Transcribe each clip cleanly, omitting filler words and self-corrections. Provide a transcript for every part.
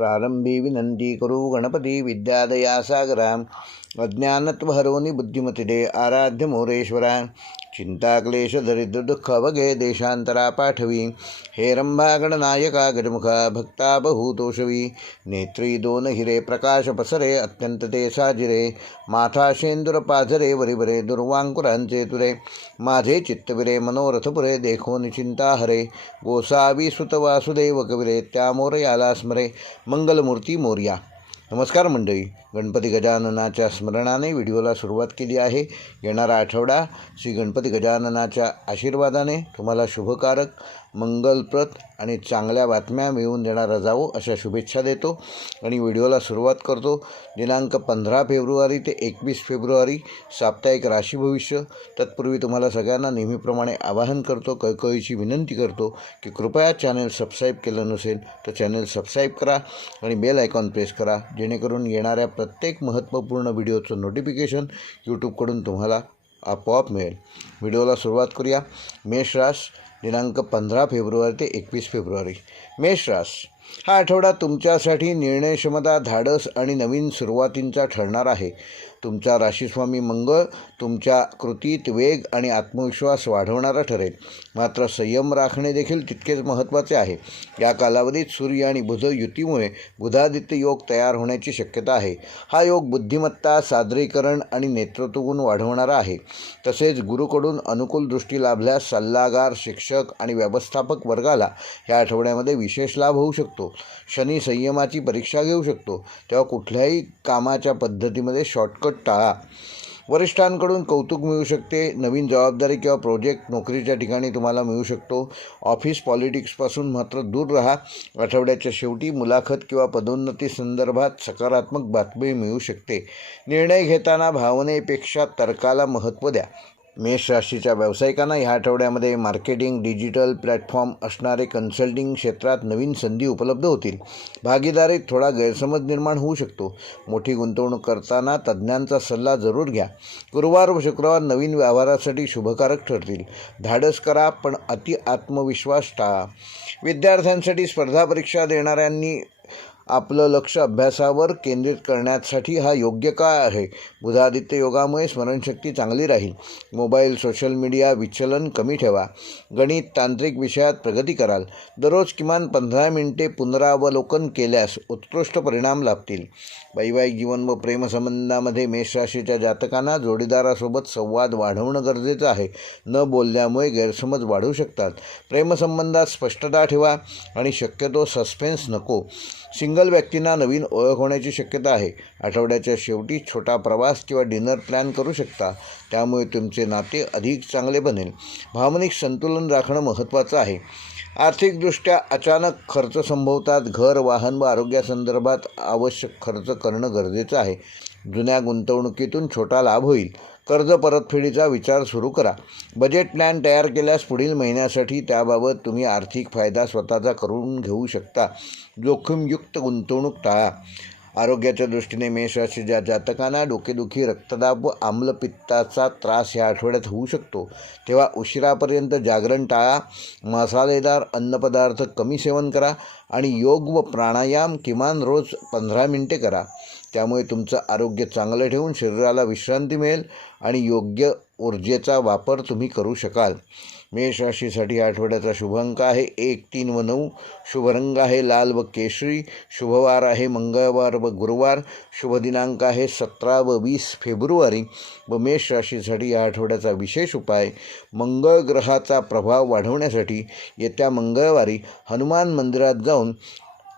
प्रारंभी विनंती करू गणपती विद्यादया सागरा अज्ञानत्वहरोनि बुद्धिमतिदे आराध्य मोरेश्वरा चिंता क्लेश दरिद्र दुःख वगे देशांतरा पाठवी हे रंभा गणनायका गजमुखा भक्ता बहुतोषवी नेत्री दोन हिरे प्रकाश पसरे अत्यंत ते साजिरे माथा शेंदुर पाझरे वरिवरे दुर्वांकुरांचे तुरे माझे चित्तविरे मनोरथपुरे देखो निचिंता हरे गोसावी सुत वासुदेव कविरे त्या मोरयाला स्मरे मंगलमूर्ती मोर्या। नमस्कार मंडळी, गणपती गजाननाच्या स्मरणाने व्हिडिओला सुरुवात केली आहे। येणारा आठवडा श्री गणपती गजाननाच्या आशीर्वादाने तुम्हाला शुभकारक, मंगलप्रद आणि चांगल्या बातम्या मिळवून देणारा जावो अशा शुभेच्छा देतो आणि व्हिडिओला सुरुवात करतो। दिनांक 15 फेब्रुवारी ते 21 फेब्रुवारी साप्ताहिक राशी भविष्य। तत्पूर्वी तुम्हाला सगळ्यांना नेहमीप्रमाणे आवाहन करतो, कळकळीची विनंती करतो की कृपया चॅनल सबस्क्राईब केलं नसेल तर चॅनल सबस्क्राईब करा आणि बेल आयकॉन प्रेस करा, जेणेकरून येणाऱ्या प्रत्येक महत्त्वपूर्ण व्हिडिओचं नोटिफिकेशन यूट्यूबकडून तुम्हाला आपोआप मिळेल। व्हिडिओला सुरुवात करूया। मेष रास, दिनांक 15 फेब्रुवारी ते 21 फेब्रुवारी। मेष रास हा आठवडा तुमच्यासाठी निर्णयक्षमता, धाडस आणि नवीन सुरुवातींचा ठरणार आहे। तुमचा राशीस्वामी मंगळ तुमच्या कृतीत वेग आणि आत्मविश्वास वाढवणारा ठरेल, मात्र संयम राखणे देखील तितकेच महत्त्वाचे आहे। या कालावधीत सूर्य आणि बुध युतीमुळे बुधादित्य योग तयार होण्याची शक्यता आहे। हा योग बुद्धिमत्ता, सादरीकरण आणि नेतृत्वगुण वाढवणारा आहे। तसेच गुरुकडून अनुकूल दृष्टी लाभल्यास सल्लागार, शिक्षक आणि व्यवस्थापक वर्गाला या आठवड्यामध्ये विशेष लाभ होऊ शकतो। शनी संयमाची परीक्षा घेऊ शकतो, तेव्हा कुठल्याही कामाच्या पद्धतीमध्ये शॉर्टकट टाळा। वरिष्ठांकडून कौतुक मिळू शकते। नवीन जबाबदारी किंवा प्रोजेक्ट नोकरीच्या ठिकाणी तुम्हाला मिळू शकतो। ऑफिस पॉलिटिक्सपासून मात्र दूर राहा। आठवड्याच्या शेवटी मुलाखत किंवा पदोन्नती संदर्भात सकारात्मक बातमी मिळू शकते। निर्णय घेताना भावनेपेक्षा तर्काला महत्त्व द्या। मेष राशीच्या व्यावसायिकांना ह्या आठवड्यामध्ये मार्केटिंग, डिजिटल प्लॅटफॉर्म असणारे कन्सल्टिंग क्षेत्रात नवीन संधी उपलब्ध होतील। भागीदारीत थोडा गैरसमज निर्माण होऊ शकतो। मोठी गुंतवणूक करताना तज्ज्ञांचा सल्ला जरूर घ्या। गुरुवार व शुक्रवार नवीन व्यवहारासाठी शुभकारक ठरतील। धाडस करा पण अति आत्मविश्वास टाळा। विद्यार्थ्यांसाठी स्पर्धा परीक्षा देणाऱ्यांनी आपलं लक्ष अभ्यासावर केंद्रित करण्यासाठी हा योग्य काळ आहे। बुधादित्य योगामुळे स्मरणशक्ती चांगली राहील। मोबाईल, सोशल मीडिया विचलन कमी ठेवा। गणित, तांत्रिक विषयात प्रगती कराल। दररोज किमान 15 मिनिटे पुनरावलोकन केल्यास उत्कृष्ट परिणाम लाभतील। वैवाहिक जीवन व प्रेमसंबंधामध्ये मेष राशीच्या जातकांना जोडीदारासोबत संवाद वाढवणं गरजेचं आहे। न बोलल्यामुळे गैरसमज वाढू शकतात। प्रेमसंबंधात स्पष्टता ठेवा आणि शक्यतो सस्पेन्स नको। सिंगल व्यक्तींना नवीन ओळख होण्याची शक्यता आहे। आठवड्याच्या शेवटी छोटा प्रवास किंवा डिनर प्लॅन करू शकता, त्यामुळे तुमचे नाते अधिक चांगले बनेल। भावनिक संतुलन राखणं महत्त्वाचं आहे। आर्थिकदृष्ट्या अचानक खर्च संभवतात। घर, वाहन व आरोग्यासंदर्भात आवश्यक खर्च करणं गरजेचं आहे। जुन्या गुंतवणुकीतून छोटा लाभ होईल। कर्ज परतफेडीचा विचार सुरू करा। बजेट प्लॅन तयार केल्यास पुढील महिन्यासाठी त्याबाबत तुम्ही आर्थिक फायदा स्वतःचा करून घेऊ शकता। जोखीमयुक्त गुंतवणूक टाळा। आरोग्याच्या दृष्टीने मेष राशीच्या जातकांना डोकेदुखी, रक्तदाब व आम्लपित्ताचा त्रास या आठवड्यात होऊ शकतो, तेव्हा उशिरापर्यंत जागरण टाळा। मसालेदार अन्नपदार्थ कमी सेवन करा आणि योग व प्राणायाम किमान रोज 15 मिनिटे करा। त्यामुळे तुमचं आरोग्य चांगलं ठेवून शरीराला विश्रांती मिळेल आणि योग्य ऊर्जेचा वापर तुम्ही करू शकाल। मेष राशीसाठी आठवड्याचा शुभ अंक आहे 1, 3 व 9। शुभ रंग आहे लाल व केशरी। शुभवार आहे मंगळवार व गुरुवार। शुभ दिनांक आहे 17 व 20 फेब्रुवारी। व मेष राशीसाठी या आठवड्याचा विशेष उपाय, मंगळ ग्रहाचा प्रभाव वाढवण्यासाठी येत्या मंगळवारी हनुमान मंदिरात जाऊन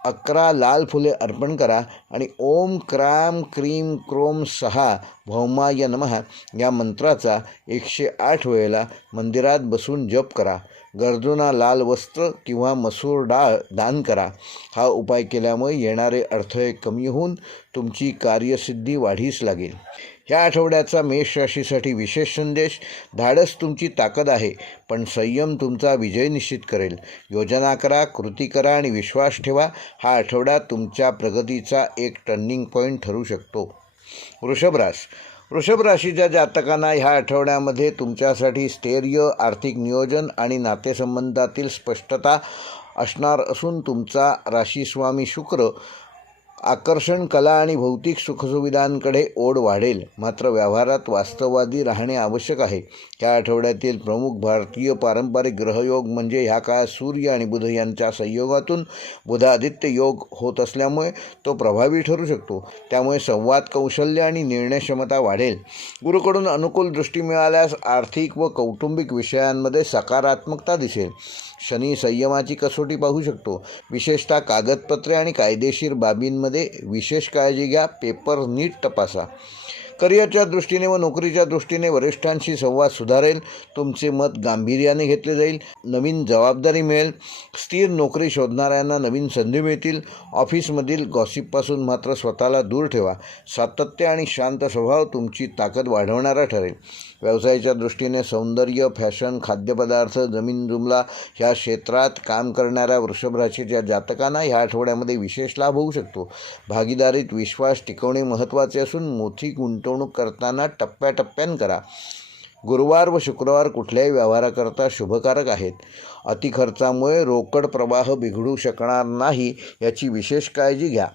11 लाल फुले अर्पण करा आणि ओम क्राम क्रीम क्रोम 6 भौमाय नमः या मंत्राचा 108 वेळेला मंदिरात बसून जप करा। गरजूंना लाल वस्त्र किंवा मसूर डाळ दान करा। हा उपाय केल्यामुळे येणारे अडथळे कमी होऊन तुमची कार्यसिद्धी वाढीस लागेल। ह्या आठवड्याचा मेष राशीसाठी विशेष संदेश, धाडस तुमची ताकद आहे, पण संयम तुमचा विजय निश्चित करेल। योजना करा, कृती करा आणि विश्वास ठेवा। हा आठवडा तुमच्या प्रगतीचा एक टर्निंग पॉईंट ठरू शकतो। वृषभ राशीच्या जातकांना ह्या आठवड्यामध्ये तुमच्यासाठी स्थैर्य, आर्थिक नियोजन आणि नातेसंबंधातील स्पष्टता असणार असून तुमचा राशीस्वामी शुक्र आकर्षण, कला आणि भौतिक सुखसुविधांकडे ओढ वाढेल. मात्र व्यवहारात वास्तववादी राहणे आवश्यक आहे. या आठवड्यातील प्रमुख भारतीय पारंपरिक ग्रहयोग म्हणजे ह्या काळात सूर्य आणि बुध यांच्या संयोगातून बुधादित्य योग होत असल्यामुळे तो प्रभावी ठरू शकतो. त्यामुळे संवाद कौशल्य आणि निर्णय क्षमता वाढेल. गुरुकडून अनुकूल दृष्टी मिळाल्यास आर्थिक व कौटुंबिक विषयांमध्ये सकारात्मकता दिसेल. शनी संयमाची कसोटी पाहू शकतो. विशेषतः कागदपत्रे आणि कायदेशीर बाबींमध्ये विशेष काळजी घ्या. पेपर नीट तपासा. करिअरच्या दृष्टीने व नोकरीच्या दृष्टीने वरिष्ठांशी संवाद सुधारेल. तुमचे मत गांभीर्याने घेतले जाईल. नवीन जबाबदारी मिळेल. स्थिर नोकरी शोधणाऱ्यांना नवीन संधी मिळतील. ऑफिसमधील गॉसिपपासून मात्र स्वतःला दूर ठेवा. सातत्य आणि शांत स्वभाव तुमची ताकद वाढवणारा ठरेल. व्यवसायाच्या दृष्टीने सौंदर्य, फॅशन, खाद्यपदार्थ, जमीन जुमला ह्या क्षेत्रात काम करणाऱ्या वृषभ राशीच्या जातकांना ह्या आठवड्यामध्ये विशेष लाभ होऊ शकतो. भागीदारीत विश्वास टिकवणे महत्त्वाचे असून मोठी गुंतवणूक करताना टप्प्याटप्प्याने करा. गुरुवार व शुक्रवार कुठल्याही व्यवहाराकरता शुभकारक आहेत. अतिखर्चामुळे रोकड प्रवाह बिघडू शकणार नाही याची विशेष काळजी घ्या.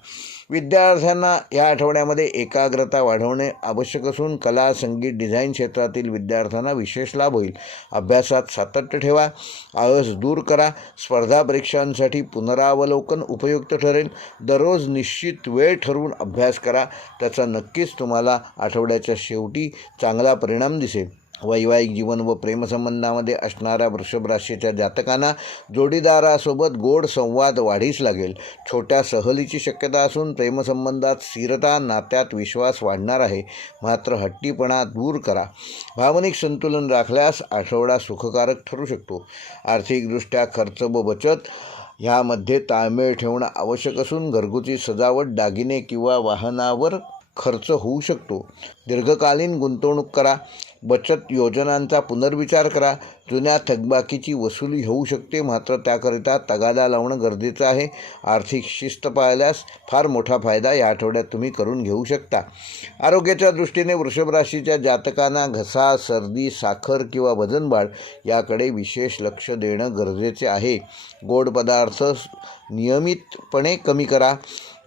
विद्यार्थ्यांना या आठवड्यामध्ये एकाग्रता वाढवणे आवश्यक असून कला, संगीत, डिझाईन क्षेत्रातील विद्यार्थ्यांना विशेष लाभ होईल. अभ्यासात सातत्य ठेवा. आळस दूर करा. स्पर्धा परीक्षांसाठी पुनरावलोकन उपयुक्त ठरेल. दररोज निश्चित वेळ ठरवून अभ्यास करा. त्याचा नक्कीच तुम्हाला आठवड्याच्या शेवटी चांगला परिणाम दिसेल. वैवाहिक जीवन व प्रेमसंबंधामध्ये असणाऱ्या वृषभ राशीच्या जातकांना जोडीदारासोबत गोड संवाद वाढीस लागेल. छोट्या सहलीची शक्यता असून प्रेमसंबंधात स्थिरता, नात्यात विश्वास वाढणार आहे. मात्र हट्टीपणा दूर करा. भावनिक संतुलन राखल्यास आठवडा सुखकारक ठरू शकतो. आर्थिकदृष्ट्या खर्च व बचत ह्यामध्ये ताळमेळ ठेवणं आवश्यक असून घरगुती सजावट, दागिने किंवा वाहनावर खर्च होऊ शकतो. दीर्घकालीन गुंतवणूक करा. बचत योजनांचा पुनर्विचार करा. जुन्या थकबाकीची वसुली होऊ शकते, मात्र त्याकरिता तगादा लावणं गरजेचं आहे. आर्थिक शिस्त पाळल्यास फार मोठा फायदा या आठवड्यात तुम्ही करून घेऊ शकता. आरोग्याच्या दृष्टीने वृषभ राशीच्या जातकांना घसा, सर्दी, साखर किंवा वजनवाढ याकडे विशेष लक्ष देणं गरजेचे आहे. गोड पदार्थ नियमितपणे कमी करा.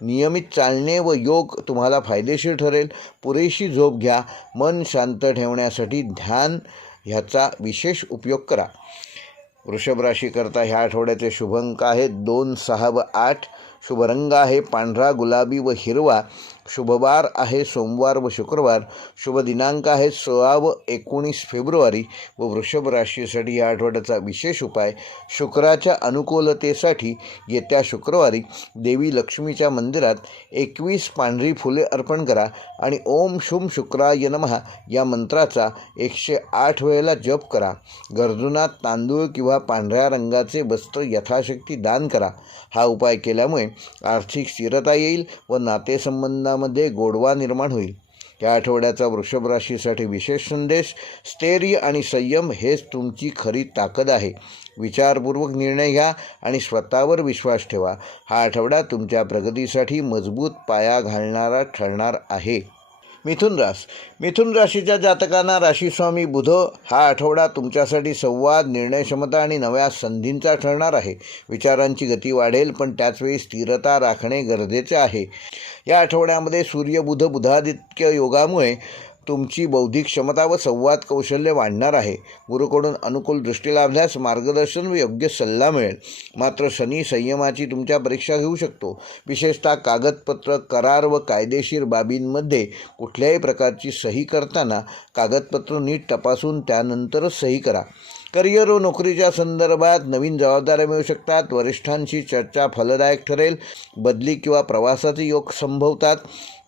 नियमित चालणे व योग तुम्हाला फायदेशीर ठरेल. पुरेशी झोप घ्या. मन शांत ठेवण्यासाठी ध्यान ह्याचा विशेष उपयोग करा. वृषभ राशीकरता ह्या आठवड्याचे शुभ अंक आहेत 2, 6 व 8. शुभ रंग आहे पांढरा, गुलाबी व हिरवा. शुभवार आहे सोमवार व शुक्रवार. शुभ दिनांक आहे 16 व 19 फेब्रुवारी. व वृषभ राशीसाठी या आठवड्याचा विशेष उपाय, शुक्राच्या अनुकूलतेसाठी येत्या शुक्रवारी देवी लक्ष्मीच्या मंदिरात 21 पांढरी फुले अर्पण करा आणि ओम शुम शुक्राय नमः या मंत्राचा 108 वेळेला जप करा. गरजूंना तांदूळ किंवा पांढऱ्या रंगाचे वस्त्र यथाशक्ती दान करा. हा उपाय केल्यामुळे आर्थिक स्थिरता येईल व नातेसंबंधामध्ये गोडवा निर्माण होईल. या आठवड्याचा वृषभ राशीसाठी विशेष संदेश, स्थैर्य आणि संयम हेच तुमची खरी ताकद आहे. विचारपूर्वक निर्णय घ्या आणि स्वतःवर विश्वास ठेवा. हा आठवडा तुमच्या प्रगतीसाठी मजबूत पाया घालणारा ठरणार आहे. मिथुन राशीच्या जातकांना राशीस्वामी बुध हा आठवडा तुमच्यासाठी संवाद, निर्णयक्षमता आणि नव्या संधींचा ठरणार आहे. विचारांची गती वाढेल, पण त्याचवेळी स्थिरता राखणे गरजेचे आहे. या आठवड्यामध्ये सूर्य-बुध बुधादित्य योगामुळे तुमची बौद्धिक क्षमता व संवाद कौशल्य वाढणार आहे. गुरुकडून अनुकूल दृष्टी लाभल्यास मार्गदर्शन व योग्य सल्ला मिळेल. मात्र शनी संयमाची तुमच्या परीक्षा घेऊ शकतो. विशेषतः कागदपत्र, करार व कायदेशीर बाबींमध्ये कुठल्याही प्रकारची सही करताना कागदपत्र नीट तपासून त्यानंतरच सही करा. करिअर व नोकरीच्या संदर्भात नवीन जबाबदाऱ्या मिळू शकतात. वरिष्ठांशी चर्चा फलदायक ठरेल. बदली किंवा प्रवासाचे योग संभवतात.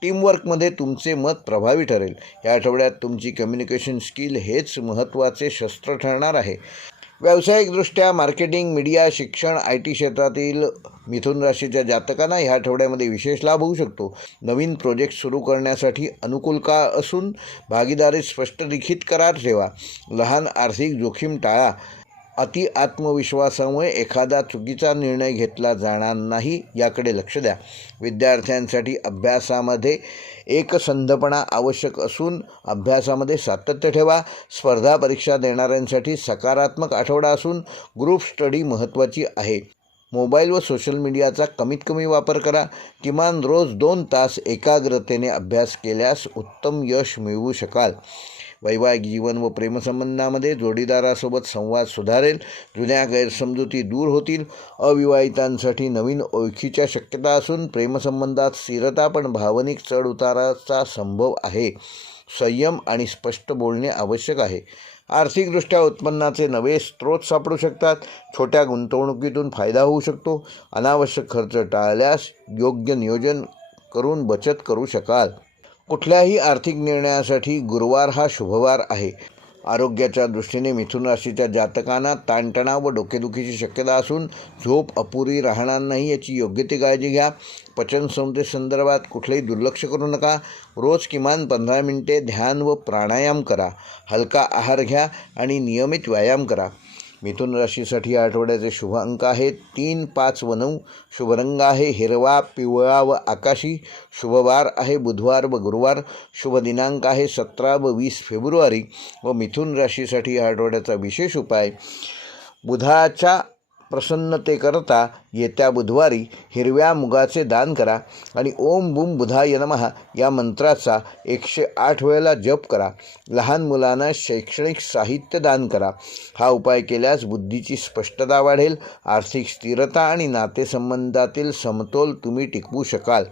टीमवर्कमध्ये तुमचे मत प्रभावी ठरेल. या आठवड्यात तुमची कम्युनिकेशन स्किल हेच महत्त्वाचे शस्त्र ठरणार आहे. व्यावसायिकदृष्ट्या मार्केटिंग, मीडिया, शिक्षण, IT क्षेत्रातील मिथुन राशीच्या जातकांना ह्या आठवड्यामध्ये विशेष लाभ होऊ शकतो. नवीन प्रोजेक्ट सुरू करण्यासाठी अनुकूल काळ असून भागीदारीत स्पष्ट लिखित करार ठेवा. लहान आर्थिक जोखीम टाळा. अति आत्मविश्वासामुळे एखादा चुकीचा निर्णय घेतला जाणार नाही याकडे लक्ष द्या. विद्यार्थ्यांसाठी अभ्यासामध्ये एकसंधपणा आवश्यक असून अभ्यासामध्ये सातत्य ठेवा. स्पर्धा परीक्षा देणाऱ्यांसाठी सकारात्मक आठवडा असून ग्रुप स्टडी महत्त्वाची आहे. मोबाईल व सोशल मीडियाचा कमीत कमी वापर करा. किमान रोज 2 तास एकाग्रतेने अभ्यास केल्यास उत्तम यश मिळवू शकाल. वैवाहिक जीवन व प्रेमसंबंधामध्ये जोडीदारासोबत संवाद सुधारेल. जुन्या गैरसमजुती दूर होतील. अविवाहितांसाठी नवीन ओळखीच्या शक्यता असून प्रेमसंबंधात स्थिरता पण भावनिक चढउताराचा संभव आहे. संयम आणि स्पष्ट बोलणे आवश्यक आहे. आर्थिकदृष्ट्या उत्पन्नाचे नवे स्रोत सापडू शकतात. छोट्या गुंतवणुकीतून फायदा होऊ शकतो. अनावश्यक खर्च टाळल्यास योग्य नियोजन करून बचत करू शकाल. कुठल्याही आर्थिक निर्णयासाठी गुरुवार हा शुभवार आहे. आरोग्याच्या दृष्टीने मिथुन राशीच्या जातकांना ताणतणाव व डोकेदुखीची शक्यता असून झोप अपुरी राहणार नाही याची योग्य ती काळजी घ्या. पचनसंस्थेसंदर्भात कुठलेही दुर्लक्ष करू नका. रोज किमान 15 मिनिटे ध्यान व प्राणायाम करा. हलका आहार घ्या आणि नियमित व्यायाम करा. मिथुन राशीसाठी आठवड्याचे शुभ अंक आहेत 3, 5 व 9. शुभ रंग आहे हिरवा, पिवळा व आकाशी. शुभवार आहे बुधवार व गुरुवार. शुभ दिनांक आहे 17 व 20 फेब्रुवारी. व मिथुन राशीसाठी आठवड्याचा विशेष उपाय, बुधाच्या प्रसन्नतेकरता येत्या बुधवारी हिरव्या मुगाचे दान करा आणि ओम बुम बुधाय नमः या मंत्राचा 108 वेळेला जप करा. लहान मुलांना शैक्षणिक साहित्य दान करा. हा उपाय केल्यास बुद्धीची स्पष्टता वाढेल. आर्थिक स्थिरता आणि नातेसंबंधातील समतोल तुम्ही टिकवू शकाल.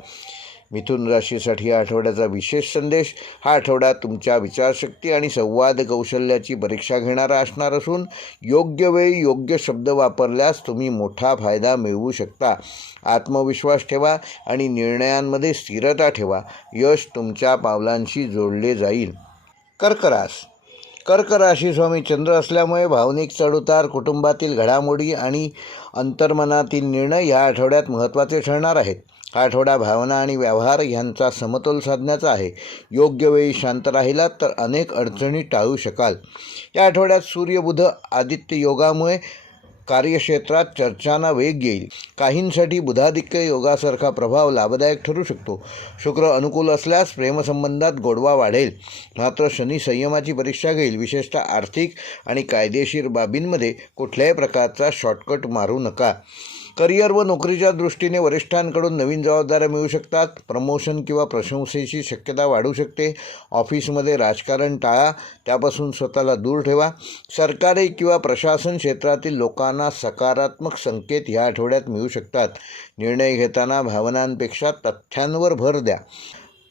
मिथुन राशीसाठी आठवड्याचा विशेष संदेश, हा आठवडा तुमच्या विचारशक्ती आणि संवाद कौशल्याची परीक्षा घेणारा असणार असून योग्य वेळी योग्य शब्द वापरल्यास तुम्ही मोठा फायदा मिळवू शकता. आत्मविश्वास ठेवा आणि निर्णयांमध्ये स्थिरता ठेवा. यश तुमच्या पावलांशी जोडले जाईल. कर्क राशी स्वामी चंद्र असल्यामुळे भावनिक चढउतार, कुटुंबातील घडामोडी आणि अंतर्मनातील निर्णय या आठवड्यात महत्त्वाचे ठरणार आहेत. हा आठवडा भावना आणि व्यवहार यांचा समतोल साधण्याचा आहे. योग्य वेळी शांत राहिलात तर अनेक अडचणी टाळू शकाल. या आठवड्यात सूर्य बुध आदित्य योगामुळे कार्यक्षेत्रात चर्चांना वेग येईल. काहींसाठी बुधादित्य योगासारखा प्रभाव लाभदायक ठरू शकतो. शुक्र अनुकूल असल्यास प्रेमसंबंधात गोडवा वाढेल. मात्र शनी संयमाची परीक्षा घेईल. विशेषतः आर्थिक आणि कायदेशीर बाबींमध्ये कुठल्याही प्रकारचा शॉर्टकट मारू नका. करिअर व नोकरीच्या दृष्टीने वरिष्ठांकडून नवीन जबाबदाऱ्या मिळू शकतात. प्रमोशन किंवा प्रशंसेची शक्यता वाढू शकते. ऑफिसमध्ये राजकारण टाळा, त्यापासून स्वतःला दूर ठेवा. सरकारी किंवा प्रशासन क्षेत्रातील लोकांना सकारात्मक संकेत या आठवड्यात मिळू शकतात. निर्णय घेताना भावनांपेक्षा तथ्यांवर भर द्या.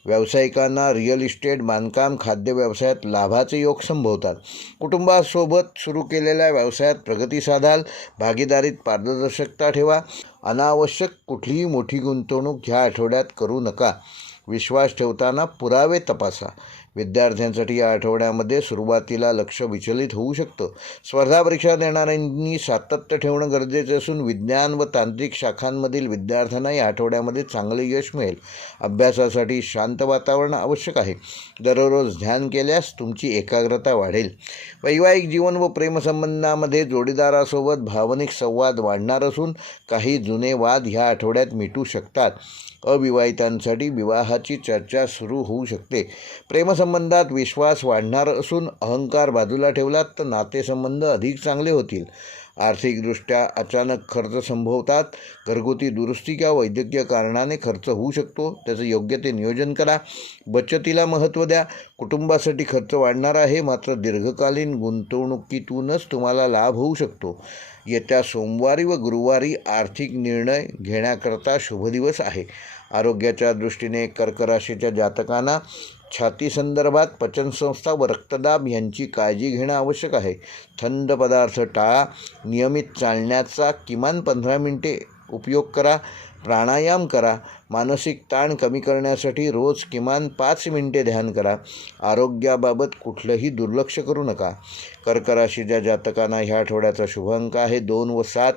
व्यावसायिकांना रिअल इस्टेट, बांधकाम, खाद्य व्यवसायात लाभाचे योग संभवतात. कुटुंबासोबत सुरू केलेल्या व्यवसायात प्रगती साधाल. भागीदारीत पारदर्शकता ठेवा. अनावश्यक कुठलीही मोठी गुंतवणूक ह्या आठवड्यात करू नका. विश्वास ठेवताना पुरावे तपासा. विद्यार्थ्यांसाठी या आठवड्यामध्ये सुरुवातीला लक्ष विचलित होऊ शकतं. स्पर्धा परीक्षा देणाऱ्यांनी सातत्य ठेवणं गरजेचे असून विज्ञान व तांत्रिक शाखांमधील विद्यार्थ्यांना या आठवड्यामध्ये चांगले यश मिळेल. अभ्यासासाठी शांत वातावरण आवश्यक आहे. दररोज ध्यान केल्यास तुमची एकाग्रता वाढेल. वैवाहिक जीवन व प्रेमसंबंधामध्ये जोडीदारासोबत भावनिक संवाद वाढणार असून काही जुने वाद ह्या आठवड्यात मिटू शकतात. अविवाहितांसाठी विवाहाची चर्चा सुरू होऊ शकते. प्रेमसंबंधात विश्वास वाढणार असून अहंकार बाजूला ठेवलात तर नातेसंबंध अधिक चांगले होतील. आर्थिकदृष्ट्या अचानक खर्च संभवतात. घरगुती दुरुस्ती किंवा वैद्यकीय कारणाने खर्च होऊ शकतो. त्याचं योग्य ते नियोजन करा. बचतीला महत्त्व द्या. कुटुंबासाठी खर्च वाढणार आहे, मात्र दीर्घकालीन गुंतवणुकीतूनच तुम्हाला लाभ होऊ शकतो. येत्या सोमवारी व गुरुवारी आर्थिक निर्णय घेण्याकरता शुभ दिवस आहे. आरोग्याच्या दृष्टीने कर्क राशीच्या जातकांना छातीसंदर्भात पचनसंस्था व रक्तदाब यांची काळजी घेणं आवश्यक आहे. थंड पदार्थ टाळा. नियमित चालण्याचा किमान 15 मिनिटे उपयोग करा. प्राणायाम करा. मानसिक ताण कमी करण्यासाठी रोज किमान 5 मिनिटे ध्यान करा. आरोग्याबाबत कुठलंही दुर्लक्ष करू नका. कर्क राशीच्या जातकांना ह्या आठवड्याचा शुभ अंक आहे 2 व 7.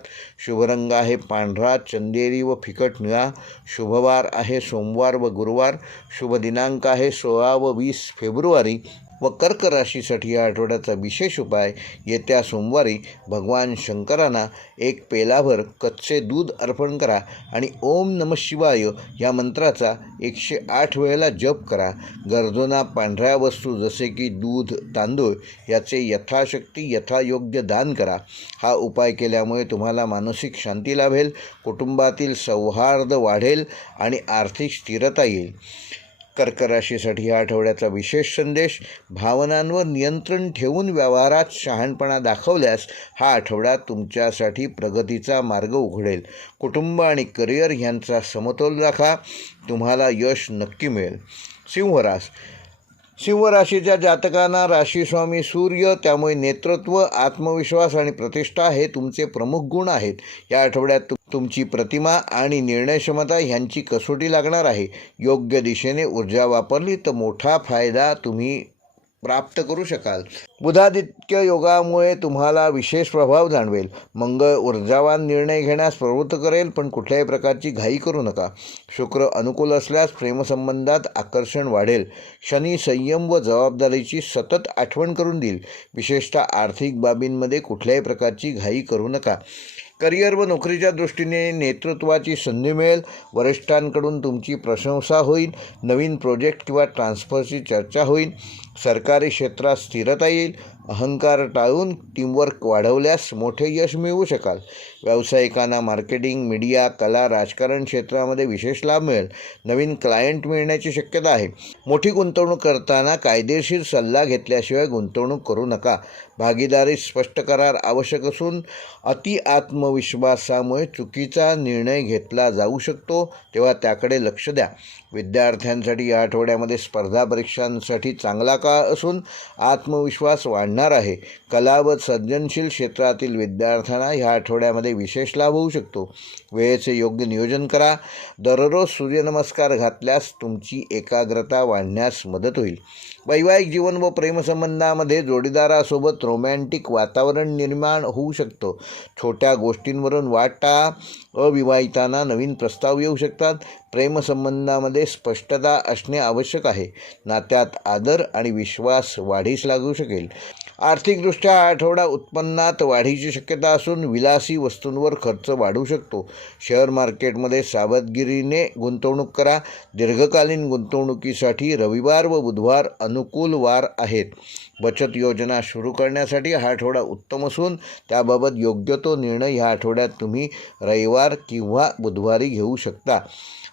शुभ रंग आहे पांढरा, चंदेरी व फिकट निळा. शुभवार आहे सोमवार व गुरुवार. शुभ दिनांक आहे 16 व 20 फेब्रुवारी. व कर्क राशीसाठी या आठवड्याचा विशेष उपाय, येत्या सोमवारी भगवान शंकरांना एक पेलाभर कच्चे दूध अर्पण करा आणि ओम नमः शिवाय या मंत्राचा 108 वेळेला जप करा. गरजूंना पांढऱ्या वस्तू जसे की दूध, तांदूळ याचे यथाशक्ती यथायोग्य दान करा. हा उपाय केल्यामुळे तुम्हाला मानसिक शांती लाभेल, कुटुंबातील सौहार्द वाढेल आणि आर्थिक स्थिरता येईल. कर्क राशीसाठी या आठवड्याचा विशेष संदेश, भावनांवर नियंत्रण ठेवून व्यवहारात शहाणपणा दाखवल्यास हा आठवडा तुमच्यासाठी प्रगतीचा मार्ग उघडेल. कुटुंब आणि करिअर यांचा समतोल राखा, तुम्हाला यश नक्की मिळेल. सिंह राशीच्या जातकांना राशीस्वामी सूर्य, त्यामुळे नेतृत्व, आत्मविश्वास आणि प्रतिष्ठा हे तुमचे प्रमुख गुण आहेत. या आठवड्यात तुमची प्रतिमा आणि निर्णयक्षमता ह्यांची कसोटी लागणार आहे. योग्य दिशेने ऊर्जा वापरली तर मोठा फायदा तुम्ही प्राप्त करू शकाल. बुधादित्य योगामुळे तुम्हाला विशेष प्रभाव जाणवेल. मंगळ ऊर्जावान निर्णय घेण्यास प्रवृत्त करेल, पण कुठल्याही प्रकारची घाई करू नका. शुक्र अनुकूल असल्यास प्रेमसंबंधात आकर्षण वाढेल. शनी संयम व जबाबदारीची सतत आठवण करून देईल. विशेषतः आर्थिक बाबींमध्ये कुठल्याही प्रकारची घाई करू नका. करिअर व नोकरीच्या दृष्टीने नेतृत्वाची संधी मिळेल. वरिष्ठांकडून तुमची प्रशंसा होईल. नवीन प्रोजेक्ट किंवा ट्रान्सफरची चर्चा होईल. सरकारी क्षेत्रात स्थिरता येईल. अहंकार टाळून टीमवर्क वाढवल्यास मोठे यश मिळवू शकाल. व्यावसायिकांना मार्केटिंग, मीडिया, कला, राजकारण क्षेत्रामध्ये विशेष लाभ मिळेल. नवीन क्लायंट मिळण्याची शक्यता आहे. मोठी गुंतवणूक करताना कायदेशीर सल्ला घेतल्याशिवाय गुंतवणूक करू नका. भागीदारी स्पष्ट करार आवश्यक असून अति आत्मविश्वासामुळे चुकीचा निर्णय घेतला जाऊ शकतो, तेव्हा त्याकडे लक्ष द्या. विद्यार्थ्यांसाठी या आठवड्यामध्ये स्पर्धा परीक्षांसाठी चांगला काळ असून आत्मविश्वास वाढणार आहे. कला व सर्जनशील क्षेत्रातील विद्यार्थ्यांना ह्या आठवड्यामध्ये विशेष लाभ होऊ शकतो. वेळेचे योग्य नियोजन करा. दररोज सूर्यनमस्कार घातल्यास तुमची एकाग्रता वाढण्यास मदत होईल. वैवाहिक जीवन व प्रेमसंबंधामध्ये जोडीदारासोबत रोमॅन्टिक वातावरण निर्माण होऊ शकतो. छोट्या गोष्टींवरून वाद टाळा. अविवाहितांना नवीन प्रस्ताव येऊ शकतात. प्रेमसंबंधामध्ये स्पष्टता असणे आवश्यक आहे. नात्यात आदर आणि विश्वास वाढीस लागू शकेल. आर्थिकदृष्ट्या हा आठवडा उत्पन्नात वाढीची शक्यता असून विलासी वस्तूंवर खर्च वाढू शकतो. शेअर मार्केटमध्ये सावधगिरीने गुंतवणूक करा. दीर्घकालीन गुंतवणुकीसाठी रविवार व बुधवार अनुकूल वार आहेत. बचत योजना सुरू करण्यासाठी हा आठवडा उत्तम असून त्याबाबत योग्य तो निर्णय ह्या आठवड्यात तुम्ही रविवार किंवा बुधवारी घेऊ शकता.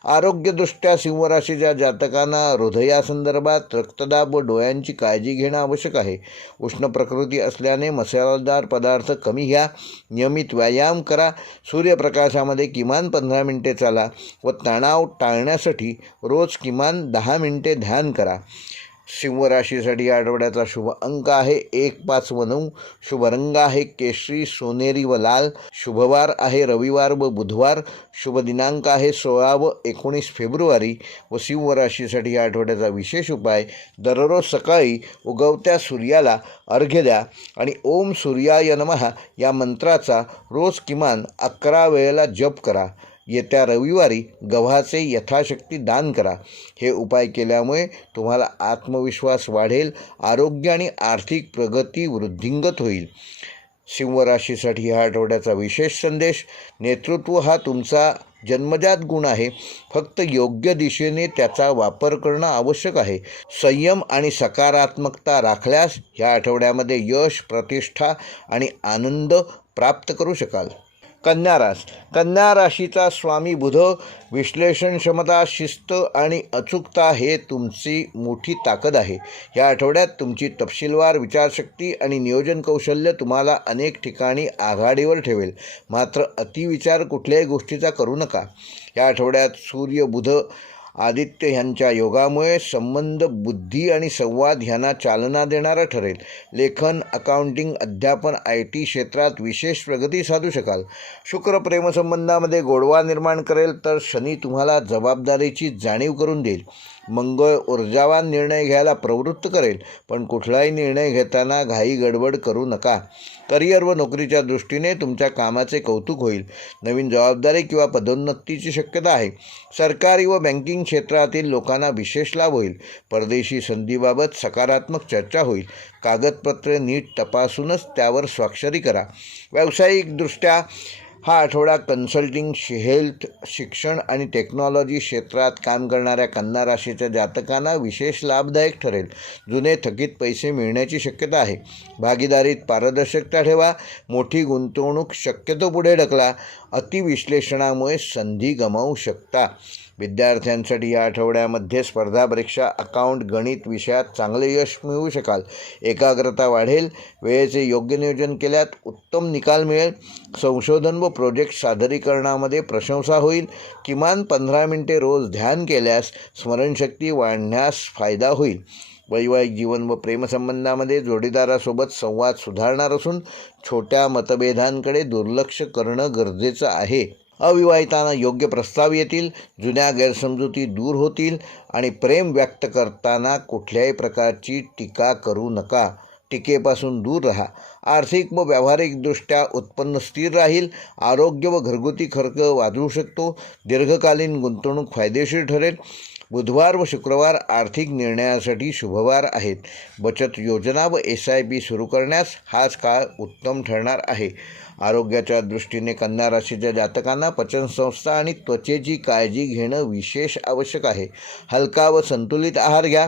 आरोग्यदृष्ट्या सिंह राशीच्या जातकांना हृदयासंदर्भात, रक्तदाब व डोळ्यांची काळजी घेणं आवश्यक आहे. उष्ण प्रकृती असल्याने मसालेदार पदार्थ कमी घ्या. नियमित व्यायाम करा. सूर्यप्रकाशामध्ये किमान 15 मिनिटे चाला व तणाव टाळण्यासाठी रोज किमान 10 मिनिटे ध्यान करा. सिंह राशीसाठी या आठवड्याचा शुभ अंक आहे 1, 5 व 9. शुभ रंग आहे केशरी, सोनेरी व लाल. शुभवार आहे रविवार व बुधवार. शुभ दिनांक आहे 16 व 19 फेब्रुवारी. व सिंह राशीसाठी या आठवड्याचा विशेष उपाय, दररोज सकाळी उगवत्या सूर्याला अर्घ्य द्या आणि ओम सूर्याय नमः या मंत्राचा रोज किमान 11 वेळेला जप करा. येत्या रविवारी गव्हाचे यथाशक्ती दान करा. हे उपाय केल्यामुळे तुम्हाला आत्मविश्वास वाढेल. आरोग्य आणि आर्थिक प्रगती वृद्धिंगत होईल. सिंह राशीसाठी ह्या आठवड्याचा विशेष संदेश, नेतृत्व हा तुमचा जन्मजात गुण आहे. फक्त योग्य दिशेने त्याचा वापर करणं आवश्यक आहे. संयम आणि सकारात्मकता राखल्यास ह्या आठवड्यामध्ये यश, प्रतिष्ठा आणि आनंद प्राप्त करू शकाल. कन्या राशीचा स्वामी बुध, विश्लेषण क्षमता, शिस्त आणि अचूकता हे तुमची मोठी ताकद आहे. या आठवड्यात तुमची तपशीलवार विचारशक्ती आणि नियोजन कौशल्य तुम्हाला अनेक ठिकाणी आघाडीवर ठेवेल. मात्र अतिविचार कुठल्याही गोष्टीचा करू नका. या आठवड्यात सूर्य, बुध, आदित्य ह्यांच्या योगामुळे संबंध, बुद्धी आणि संवाद ह्यांना चालना देणारा ठरेल. लेखन, अकाउंटिंग, अध्यापन, IT क्षेत्रात विशेष प्रगती साधू शकाल. शुक्र प्रेमसंबंधामध्ये गोडवा निर्माण करेल, तर शनी तुम्हाला जबाबदारीची जाणीव करून देईल. मंगळ ऊर्जावान निर्णय घ्यायला प्रवृत्त करेल, पण कुठलाही निर्णय घेताना घाई गडबड करू नका. करिअर व नोकरीच्या दृष्टीने तुमच्या कामाचे कौतुक होईल. नवीन जबाबदारी किंवा पदोन्नतीची शक्यता आहे. सरकारी व बँकिंग क्षेत्रातील लोकांना विशेष लाभ होईल. परदेशी संधीबाबत सकारात्मक चर्चा होईल. कागदपत्रे नीट तपासूनच त्यावर स्वाक्षरी करा. व्यावसायिकदृष्ट्या हा आठवडा कन्सल्टिंग, हेल्थ, शिक्षण आणि टेक्नॉलॉजी क्षेत्रात काम करणाऱ्या कन्या राशीच्या जातकांना विशेष लाभदायक ठरेल. जुने थकीत पैसे मिळण्याची शक्यता आहे. भागीदारीत पारदर्शकता ठेवा. मोठी गुंतवणूक शक्यतो पुढे ढकला. अतिविश्लेषणामुळे संधी गमावू शकता. विद्यार्थ्यांसाठी या आठवड्यामध्ये स्पर्धा परीक्षा, अकाउंट, गणित विषयात चांगले यश मिळवू शकाल. एकाग्रता वाढेल. वेळेचे योग्य नियोजन केल्यात उत्तम निकाल मिळेल. संशोधन व प्रोजेक्ट सादरीकरणामध्ये प्रशंसा होईल. किमान 15 मिनिटे रोज ध्यान केल्यास स्मरणशक्ती वाढण्यास फायदा होईल. वैवाहिक जीवन व प्रेमसंबंधामध्ये जोडीदारासोबत संवाद सुधारणार असून छोट्या मतभेदांकडे दुर्लक्ष करणं गरजेचं आहे. अविवाहितांना योग्य प्रस्ताव येतील. जुन्या गैरसमजुती दूर होतील आणि प्रेम व्यक्त करताना कुठल्याही प्रकारची टीका करू नका. टीकेपासून दूर राहा. आर्थिक व व्यावहारिकदृष्ट्या उत्पन्न स्थिर राहील. आरोग्य व घरगुती खर्च वाढू शकतो. दीर्घकालीन गुंतवणूक फायदेशीर ठरेल. बुधवार व शुक्रवार आर्थिक निर्णयासाठी शुभवार आहेत. बचत योजना व SIP सुरू करण्यास हाच काळ उत्तम ठरणार आहे. आरोग्याच्या दृष्टीने कन्या राशीच्या जातकांना पचनसंस्था आणि त्वचेची काळजी घेणं विशेष आवश्यक आहे. हलका व संतुलित आहार घ्या.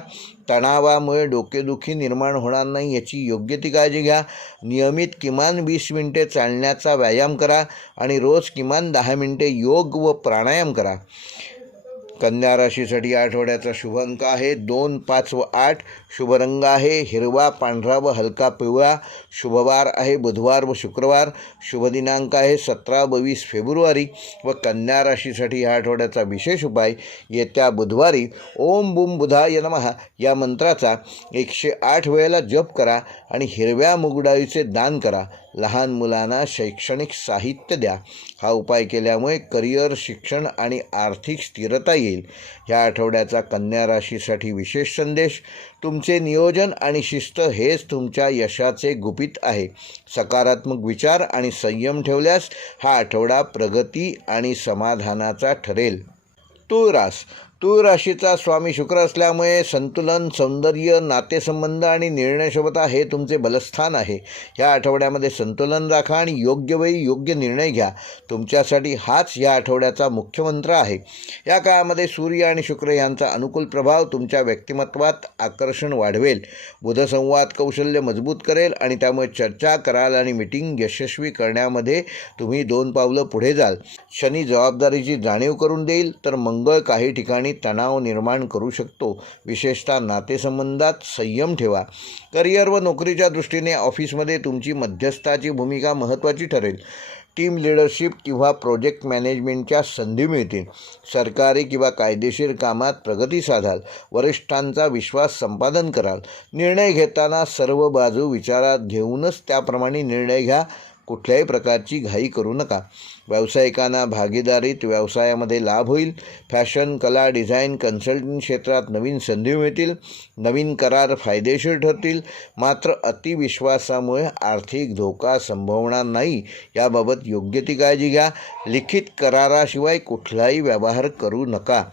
तणावामुळे डोकेदुखी निर्माण होणार नाही याची योग्य ती काळजी घ्या. नियमित किमान 20 मिनिटे चालण्याचा व्यायाम करा आणि रोज किमान 10 मिनिटे योग व प्राणायाम करा. कन्या राशीसाठी या आठवड्याचा शुभ अंक आहे 2, 5 व 8. शुभ रंग आहे हिरवा, पांढरा व हलका पिवळा. शुभवार आहे बुधवार व शुक्रवार. शुभ दिनांक आहे 17 व 20 फेब्रुवारी. व कन्या राशीसाठी या आठवड्याचा विशेष उपाय येत्या बुधवारी ओम बुम बुधाय नमः या मंत्राचा 108 वेळेला जप करा आणि हिरव्या मुगडाळीचे दान करा. लहान मुलांना शैक्षणिक साहित्य द्या. हा उपाय केल्यामुळे करिअर, शिक्षण आणि आर्थिक स्थिरता येईल. ह्या आठवड्याचा कन्या राशीसाठी विशेष संदेश: तुमचे नियोजन आणि शिस्त हेच तुमच्या यशाचे गुपित आहे. सकारात्मक विचार आणि संयम ठेवल्यास हा आठवडा प्रगती आणि समाधानाचा ठरेल. तूळ राशीचा स्वामी शुक्र असल्यामुळे संतुलन, सौंदर्य, नातेसंबंध आणि निर्णयक्षमता हे तुमचे बलस्थान आहे. या आठवड्यामध्ये संतुलन राखा आणि योग्य वेळी योग्य निर्णय घ्या. तुमच्यासाठी हाच या आठवड्याचा मुख्य मंत्र आहे. या काळामध्ये सूर्य आणि शुक्र यांचा अनुकूल प्रभाव तुमच्या व्यक्तिमत्वात आकर्षण वाढवेल. बुधसंवाद कौशल्य मजबूत करेल आणि त्यामुळे चर्चा कराल आणि मीटिंग यशस्वी करण्यामध्ये तुम्ही 2 पावलं पुढे जाल. शनी जबाबदारीची जाणीव करून देईल, तर मंगळ काही ठिकाणी तणाव निर्माण करू शकतो. विशेषतः नातेसंबंधात संयम ठेवा. करिअर व नोकरीच्या दृष्टीने ऑफिसमध्ये तुमची मध्यस्थाची भूमिका महत्त्वाची ठरेल. टीम लिडरशिप किंवा प्रोजेक्ट मॅनेजमेंटच्या संधी मिळतील. सरकारी किंवा कायदेशीर कामात प्रगती साधाल. वरिष्ठांचा विश्वास संपादन कराल. निर्णय घेताना सर्व बाजू विचारात घेऊनच त्याप्रमाणे निर्णय घ्या. कुठल्याही प्रकारची घाई करू नका. व्यावसायिकांना भागीदारीत व्यवसायामध्ये लाभ होईल. फॅशन, कला, डिझाईन, कन्सल्टिंग क्षेत्रात नवीन संधी मिळतील. नवीन करार फायदेशीर ठरतील. मात्र अतिविश्वासामुळे आर्थिक धोका संभवणार नाही, याबाबत योग्य ती काळजी घ्या. लिखित कराराशिवाय कुठलाही व्यवहार करू नका.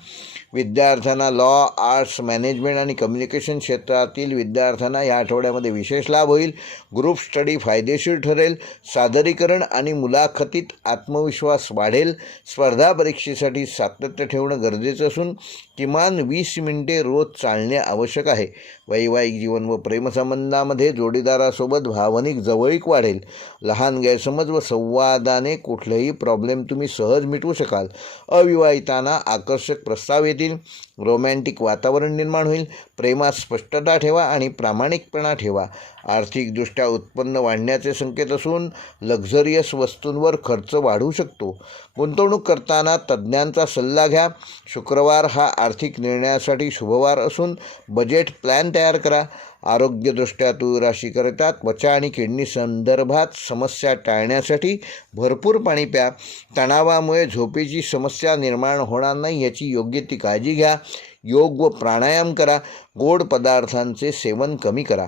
विद्यार्थ्यांना लॉ, आर्ट्स, मॅनेजमेंट आणि कम्युनिकेशन क्षेत्रातील विद्यार्थ्यांना या आठवड्यामध्ये विशेष लाभ होईल. ग्रुप स्टडी फायदेशीर ठरेल. सादरीकरण आणि मुलाखतीत आत्मविश्वास वाढेल. स्पर्धा परीक्षेसाठी सातत्य ठेवणं गरजेचं असून किमान 20 मिनिटे रोज चालणे आवश्यक आहे. वैवाहिक जीवन व प्रेमसंबंधामध्ये जोडीदारासोबत भावनिक जवळीक वाढेल. लहान गैरसमज व संवादाने कुठलेही प्रॉब्लेम तुम्ही सहज मिटवू शकाल. अविवाहितांना आकर्षक प्रस्ताव येतील. रोमॅन्टिक वातावरण निर्माण होईल. प्रेमात स्पष्टता ठेवा आणि प्रामाणिकपणा ठेवा. आर्थिकदृष्ट्या उत्पन्न वाढण्याचे संकेत असून लक्झरियस वस्तूंवर खर्च वाढू शकतो. गुंतवणूक करताना तज्ज्ञांचा सल्ला घ्या. शुक्रवार हा आर्थिक निर्णयासाठी शुभवार असून बजेट प्लॅन तयार करा. आरोग्यदृष्ट्या तूळ राशीकरिता त्वचा आणि किडनी संदर्भात समस्या टाळण्यासाठी भरपूर पाणी प्या. तणावामुळे झोपेची समस्या निर्माण होणार नाही याची योग्य ती काळजी घ्या. योग व प्राणायाम करा. गोड पदार्थांचे सेवन कमी करा.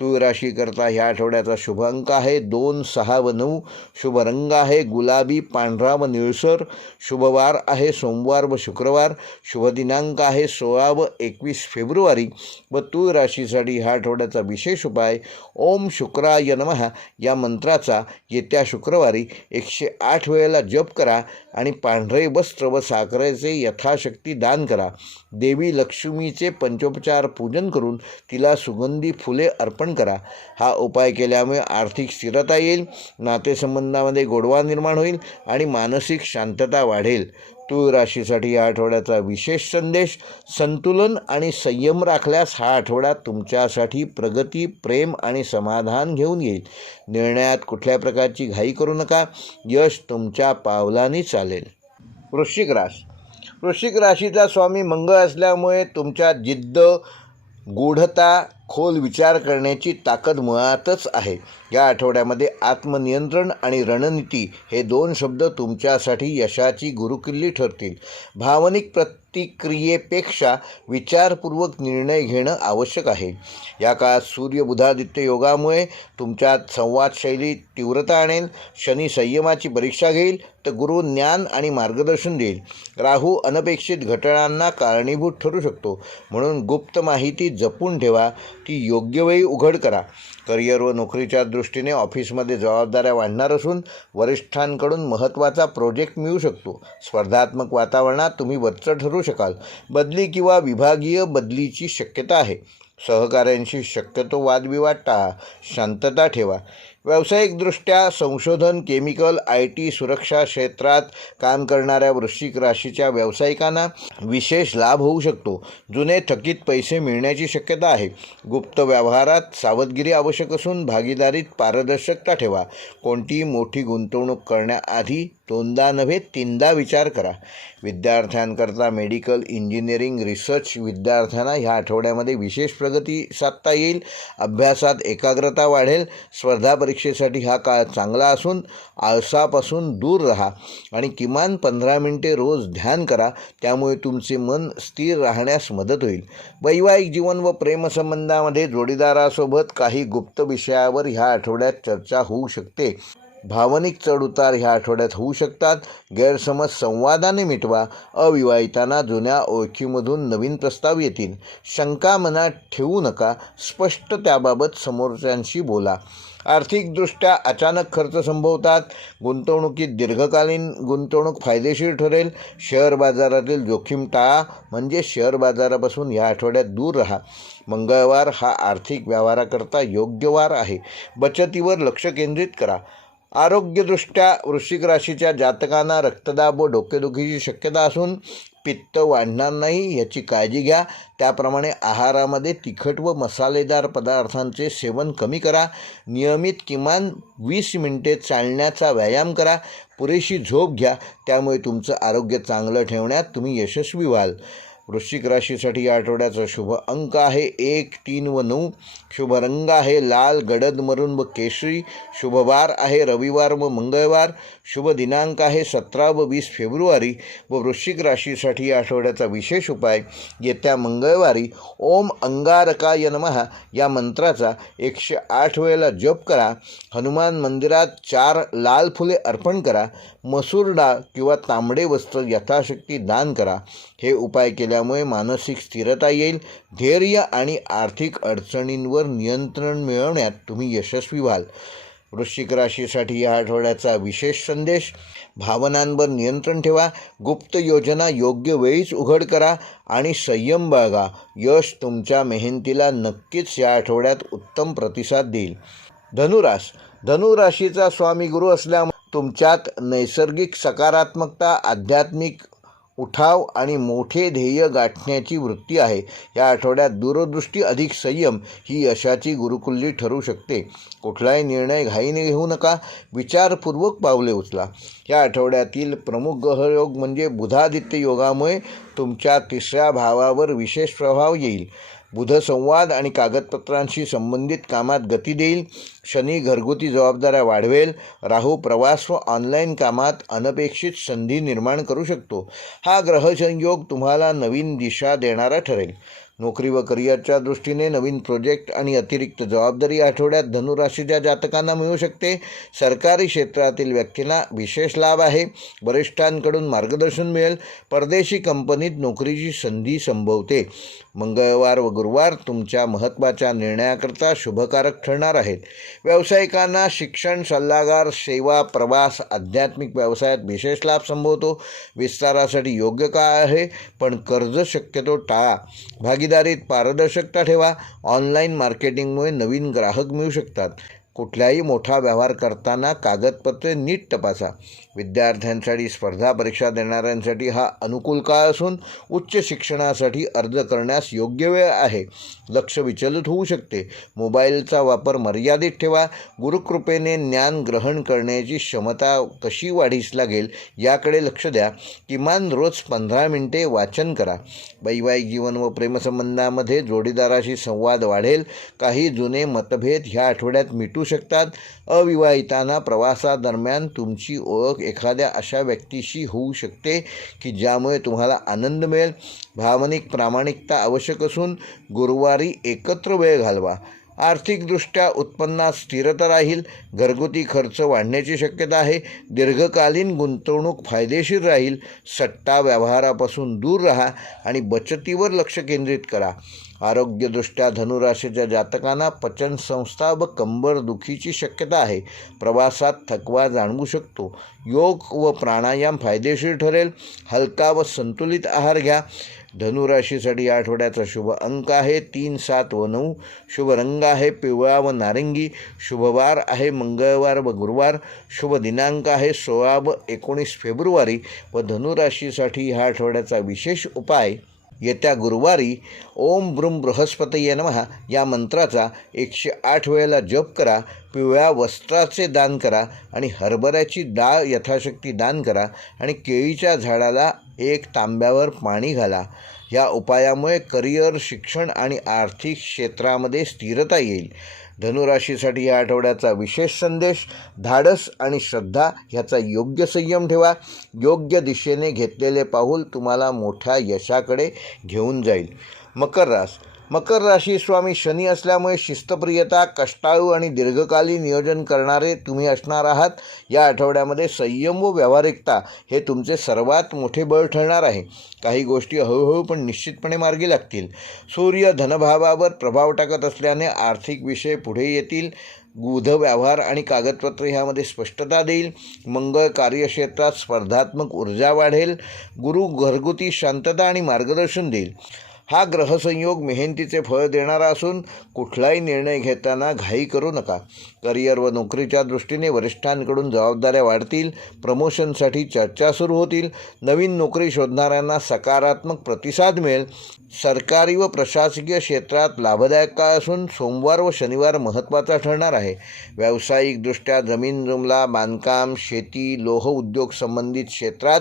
तूळ राशीकरता ह्या आठवड्याचा शुभ अंक आहे 2, 6 व 9. शुभ रंग आहे गुलाबी, पांढरा व निळसर. शुभवार आहे सोमवार व शुक्रवार. शुभ दिनांक आहे 16 व 21 फेब्रुवारी. व तूळ राशीसाठी ह्या आठवड्याचा विशेष उपाय ओम शुक्राय नमः या मंत्राचा येत्या शुक्रवारी 108 वेळेला जप करा आणि पांढरे वस्त्र व साखरेचे यथाशक्ती दान करा. देवी लक्ष्मीचे पंचोपचार पूजन करून तिला सुगंधी फुले अर्पण करा. हा उपाय केल्यामुळे आर्थिक स्थिरता येईल, नातेसंबंधामध्ये गोडवा निर्माण होईल आणि मानसिक शांतता वाढेल. तूळ राशीसाठी या आठवड्याचा विशेष संदेश संतुलन आणि संयम राखल्यास हा आठवडा तुमच्यासाठी प्रगती, प्रेम आणि समाधान घेऊन येईल. निर्णयात कुठल्या प्रकारची घाई करू नका. यश तुमच्या पावलांनी चालेल. वृश्चिक राशीचा स्वामी मंगळ असल्यामुळे तुमच्या जिद्द, गूढता, खोल विचार करण्याची ताकद मुळातच आहे. या आठवड्यामध्ये आत्मनियंत्रण आणि रणनीती हे 2 शब्द तुमच्यासाठी यशाची गुरुकिल्ली ठरतील. भावनिक प्रतिक्रियेपेक्षा विचारपूर्वक निर्णय घेणं आवश्यक आहे. या काळात सूर्य बुधादित्य योगामुळे तुमच्यात संवादशैली तीव्रता आणेल. शनी संयमाची परीक्षा घेईल तर गुरु ज्ञान आणि मार्गदर्शन देईल. राहू अनपेक्षित घटनांना कारणीभूत ठरू शकतो, म्हणून गुप्त माहिती जपून ठेवा, ती योग्य वेळी उघड करा. करिअर व नोकरीच्या दृष्टीने ऑफिसमध्ये जबाबदाऱ्या वाढणार असून वरिष्ठांकडून महत्त्वाचा प्रोजेक्ट मिळू शकतो. स्पर्धात्मक वातावरणात तुम्ही वरचढ ठरू शकाल. बदली किंवा विभागीय बदलीची शक्यता आहे. सहकाऱ्यांशी शक्यतो वादविवाद टाळा, शांतता ठेवा. व्यावसायिकदृष्ट्या संशोधन, केमिकल, IT, सुरक्षा क्षेत्रात काम करणाऱ्या वृश्चिक राशीच्या व्यावसायिकांना विशेष लाभ होऊ शकतो. जुने थकीत पैसे मिळण्याची शक्यता आहे. गुप्त व्यवहारात सावधगिरी आवश्यक असून भागीदारीत पारदर्शकता ठेवा. कोणतीही मोठी गुंतवणूक करण्याआधी 2दा नव्हे 3दा विचार करा. विद्यार्थ्यांकरता मेडिकल, इंजिनिअरिंग, रिसर्च विद्यार्थ्यांना ह्या आठवड्यामध्ये विशेष प्रगती साधता येईल. अभ्यासात एकाग्रता वाढेल. स्पर्धा परीक्षेसाठी हा काळ चांगला असून आळसापासून दूर राहा आणि किमान 15 मिनिटे रोज ध्यान करा. त्यामुळे तुमचे मन स्थिर राहण्यास मदत होईल. वैवाहिक जीवन व प्रेमसंबंधामध्ये जोडीदारासोबत काही गुप्त विषयावर ह्या आठवड्यात चर्चा होऊ शकते. भावनिक चढउतार ह्या आठवड्यात होऊ शकतात. गैरसमज संवादाने मिटवा. अविवाहितांना जुन्या ओळखीमधून नवीन प्रस्ताव येतील. शंका मनात ठेवू नका. स्पष्ट त्याबाबत समोरच्यांशी बोला. आर्थिकदृष्ट्या अचानक खर्च संभवतात. गुंतवणुकीत दीर्घकालीन गुंतवणूक फायदेशीर ठरेल. शेअर बाजारातील जोखीम टाळा, म्हणजे शेअर बाजारापासून या आठवड्यात दूर राहा. मंगळवार हा आर्थिक व्यवहाराकरता योग्य वार आहे. बचतीवर लक्ष केंद्रित करा. आरोग्यदृष्ट्या वृश्चिक राशीच्या जातकांना रक्तदाब व डोकेदुखीची शक्यता असून पित्त वाढणार नाही याची काळजी घ्या. त्याप्रमाणे आहारामध्ये तिखट व मसालेदार पदार्थांचे सेवन कमी करा. नियमित किमान 20 मिनिटे चालण्याचा व्यायाम करा. पुरेशी झोप घ्या. त्यामुळे तुमचं आरोग्य चांगलं ठेवण्यात तुम्ही यशस्वी व्हाल. वृश्चिक राशीसाठी या आठवड्याचा शुभ अंक आहे 1, 3 व 9. शुभ रंग आहे लाल, गडद मरून व केशरी. शुभवार आहे रविवार व मंगळवार. शुभ दिनांक आहे 17 व 20 फेब्रुवारी. व वृश्चिक राशीसाठी या आठवड्याचा विशेष उपाय येत्या मंगळवारी ओम अंगारकाय नमः या मंत्राचा 108 वेळेला जप करा. हनुमान मंदिरात 4 लाल फुले अर्पण करा. मसूर डाळ किंवा तांबडे वस्त्र यथाशक्ती दान करा. हे उपाय केल्यामुळे मानसिक स्थिरता येईल. धैर्य आणि आर्थिक अडचणींवर नियंत्रण मिळवण्यात तुम्ही यशस्वी व्हाल. वृश्चिक राशीसाठी या आठवड्याचा विशेष संदेश भावनांवर नियंत्रण ठेवा. गुप्त योजना योग्य वेळीच उघड करा आणि संयम बाळगा. यश तुमच्या मेहनतीला नक्कीच या आठवड्यात उत्तम प्रतिसाद देईल. धनुराशीचा स्वामी गुरु असल्यामुळे तुमच्यात नैसर्गिक सकारात्मकता, आध्यात्मिक उठाव आणि मोठे ध्येय गाठण्याची वृत्ती आहे. या आठवड्यात दूरदृष्टी अधिक संयम ही यशाची गुरुकुल्ली ठरू शकते. कुठलाही निर्णय घाईने घेऊ नका. विचारपूर्वक पावले उचला. या आठवड्यातील प्रमुख ग्रहयोग म्हणजे बुधादित्य योगामुळे तुमच्या 3ऱ्या भावावर विशेष प्रभाव येईल. बुध संवाद आणि कागदपत्रांशी संबंधित कामात गती देईल. शनी घरगुती जबाबदाऱ्या वाढवेल. राहू प्रवास व ऑनलाईन कामात अनपेक्षित संधी निर्माण करू शकतो. हा ग्रहसंयोग तुम्हाला नवीन दिशा देणारा ठरेल. नोकरी व करिअरच्या दृष्टीने नवीन प्रोजेक्ट आणि अतिरिक्त जबाबदारी आठवड्यात धनुराशीच्या जातकांना मिळू शकते. सरकारी क्षेत्रातील व्यक्तींना विशेष लाभ आहे. वरिष्ठांकडून मार्गदर्शन मिळेल. परदेशी कंपनीत नोकरीची संधी संभवते. मंगळवार व गुरुवार तुमच्या महत्त्वाच्या निर्णयाकरता शुभकारक ठरणार आहेत. व्यावसायिकांना शिक्षण, सल्लागार, सेवा, प्रवास, आध्यात्मिक व्यवसायात विशेष लाभ संभवतो. विस्तारासाठी योग्य काळ आहे, पण कर्ज शक्यतो टाळा. भागीदारीत पारदर्शकता ठेवा. ऑनलाईन मार्केटिंगमुळे नवीन ग्राहक मिळू शकतात. कुठलाही मोठा व्यवहार करताना कागदपत्रे नीट तपासा. विद्यार्थ्यांसाठी, स्पर्धा परीक्षा देणाऱ्यांसाठी हा अनुकूल काळ असून उच्च शिक्षणासाठी अर्ज करण्यास योग्य वेळ आहे. लक्ष विचलित होऊ शकते. मोबाईलचा वापर मर्यादित ठेवा. गुरुकृपेने ज्ञान ग्रहण करण्याची क्षमता कशी वाढीस लागेल याकडे लक्ष द्या. किमान रोज 15 मिनिटे वाचन करा. वैवाहिक जीवन व प्रेमसंबंधामध्ये जोडीदाराशी संवाद वाढेल. काही जुने मतभेद ह्या आठवड्यात मिटू शकतात. अविवाहितांना प्रवासादरम्यान तुमची ओळख एखाद्या अशा व्यक्तीशी होऊ शकते की ज्यामुळे तुम्हाला आनंद मिळेल. भावनिक प्रामाणिकता आवश्यक असून गुरुवारी एकत्र वेळ घालवा. आर्थिकदृष्ट्या उत्पन्नात स्थिरता राहील. घरगुती खर्च वाढण्याची शक्यता आहे. दीर्घकालीन गुंतवणूक फायदेशीर राहील. सट्टा व्यवहारापासून दूर राहा आणि बचतीवर लक्ष केंद्रित करा. आरोग्यदृष्ट्या धनुराशीच्या जातकांना पचनसंस्था व कंबर दुखीची शक्यता आहे. प्रवासात थकवा जाणवू शकतो. योग व प्राणायाम फायदेशीर ठरेल. हलका व संतुलित आहार घ्या. धनुराशीसाठी या आठवड्याचा शुभ अंक आहे 3, 7 व 9. शुभ रंग आहे पिवळा व नारंगी. शुभवार आहे मंगळवार व गुरुवार. शुभ दिनांक आहे 16 व 19 फेब्रुवारी. व धनुराशीसाठी ह्या आठवड्याचा विशेष उपाय येत्या गुरुवारी ओम ब्रूम बृहस्पतये नमः या मंत्राचा 108 वेळेला जप करा. पिवळ्या वस्त्राचे दान करा आणि हरभऱ्याची डाळ यथाशक्ती दान करा आणि केळीच्या झाडाला 1 तांब्यावर पाणी घाला. या उपायामुळे करिअर, शिक्षण आणि आर्थिक क्षेत्रामध्ये स्थिरता येईल. धनुराशीसाठी या आठवड्याचा विशेष संदेश: धाडस आणि श्रद्धा ह्याचा योग्य संयम ठेवा. योग्य दिशेने घेतलेले पाऊल तुम्हाला मोठ्या यशाकडे घेऊन जाईल. मकर राशी स्वामी शनी असल्यामुळे शिस्तप्रियता, कष्टाळू आणि दीर्घकालीन नियोजन करणारे तुम्ही असणार आहात. या आठवड्यामध्ये संयम व व्यावहारिकता हे तुमचे सर्वात मोठे बळ ठरणार आहे. काही गोष्टी हळूहळू पण निश्चितपणे मार्गी लागतील. सूर्य धनभावावर प्रभाव टाकत असल्याने आर्थिक विषय पुढे येतील. गुढ व्यवहार आणि कागदपत्र ह्यामध्ये स्पष्टता देईल. मंगळ कार्यक्षेत्रात स्पर्धात्मक ऊर्जा वाढेल. गुरु घरगुती शांतता आणि मार्गदर्शन देईल. हा ग्रहसंयोग मेहनतीचे फळ देणारा असून कुठलाही निर्णय घेताना घाई करू नका. करिअर व नोकरीच्या दृष्टीने वरिष्ठांकडून जबाबदाऱ्या वाढतील. प्रमोशनसाठी चर्चा सुरू होतील. नवीन नोकरी शोधणाऱ्यांना सकारात्मक प्रतिसाद मिळेल. सरकारी व प्रशासकीय क्षेत्रात लाभदायक काळ असून सोमवार व शनिवार महत्त्वाचा ठरणार आहे. व्यावसायिकदृष्ट्या जमीन जुमला, बांधकाम, शेती, लोह उद्योग संबंधित क्षेत्रात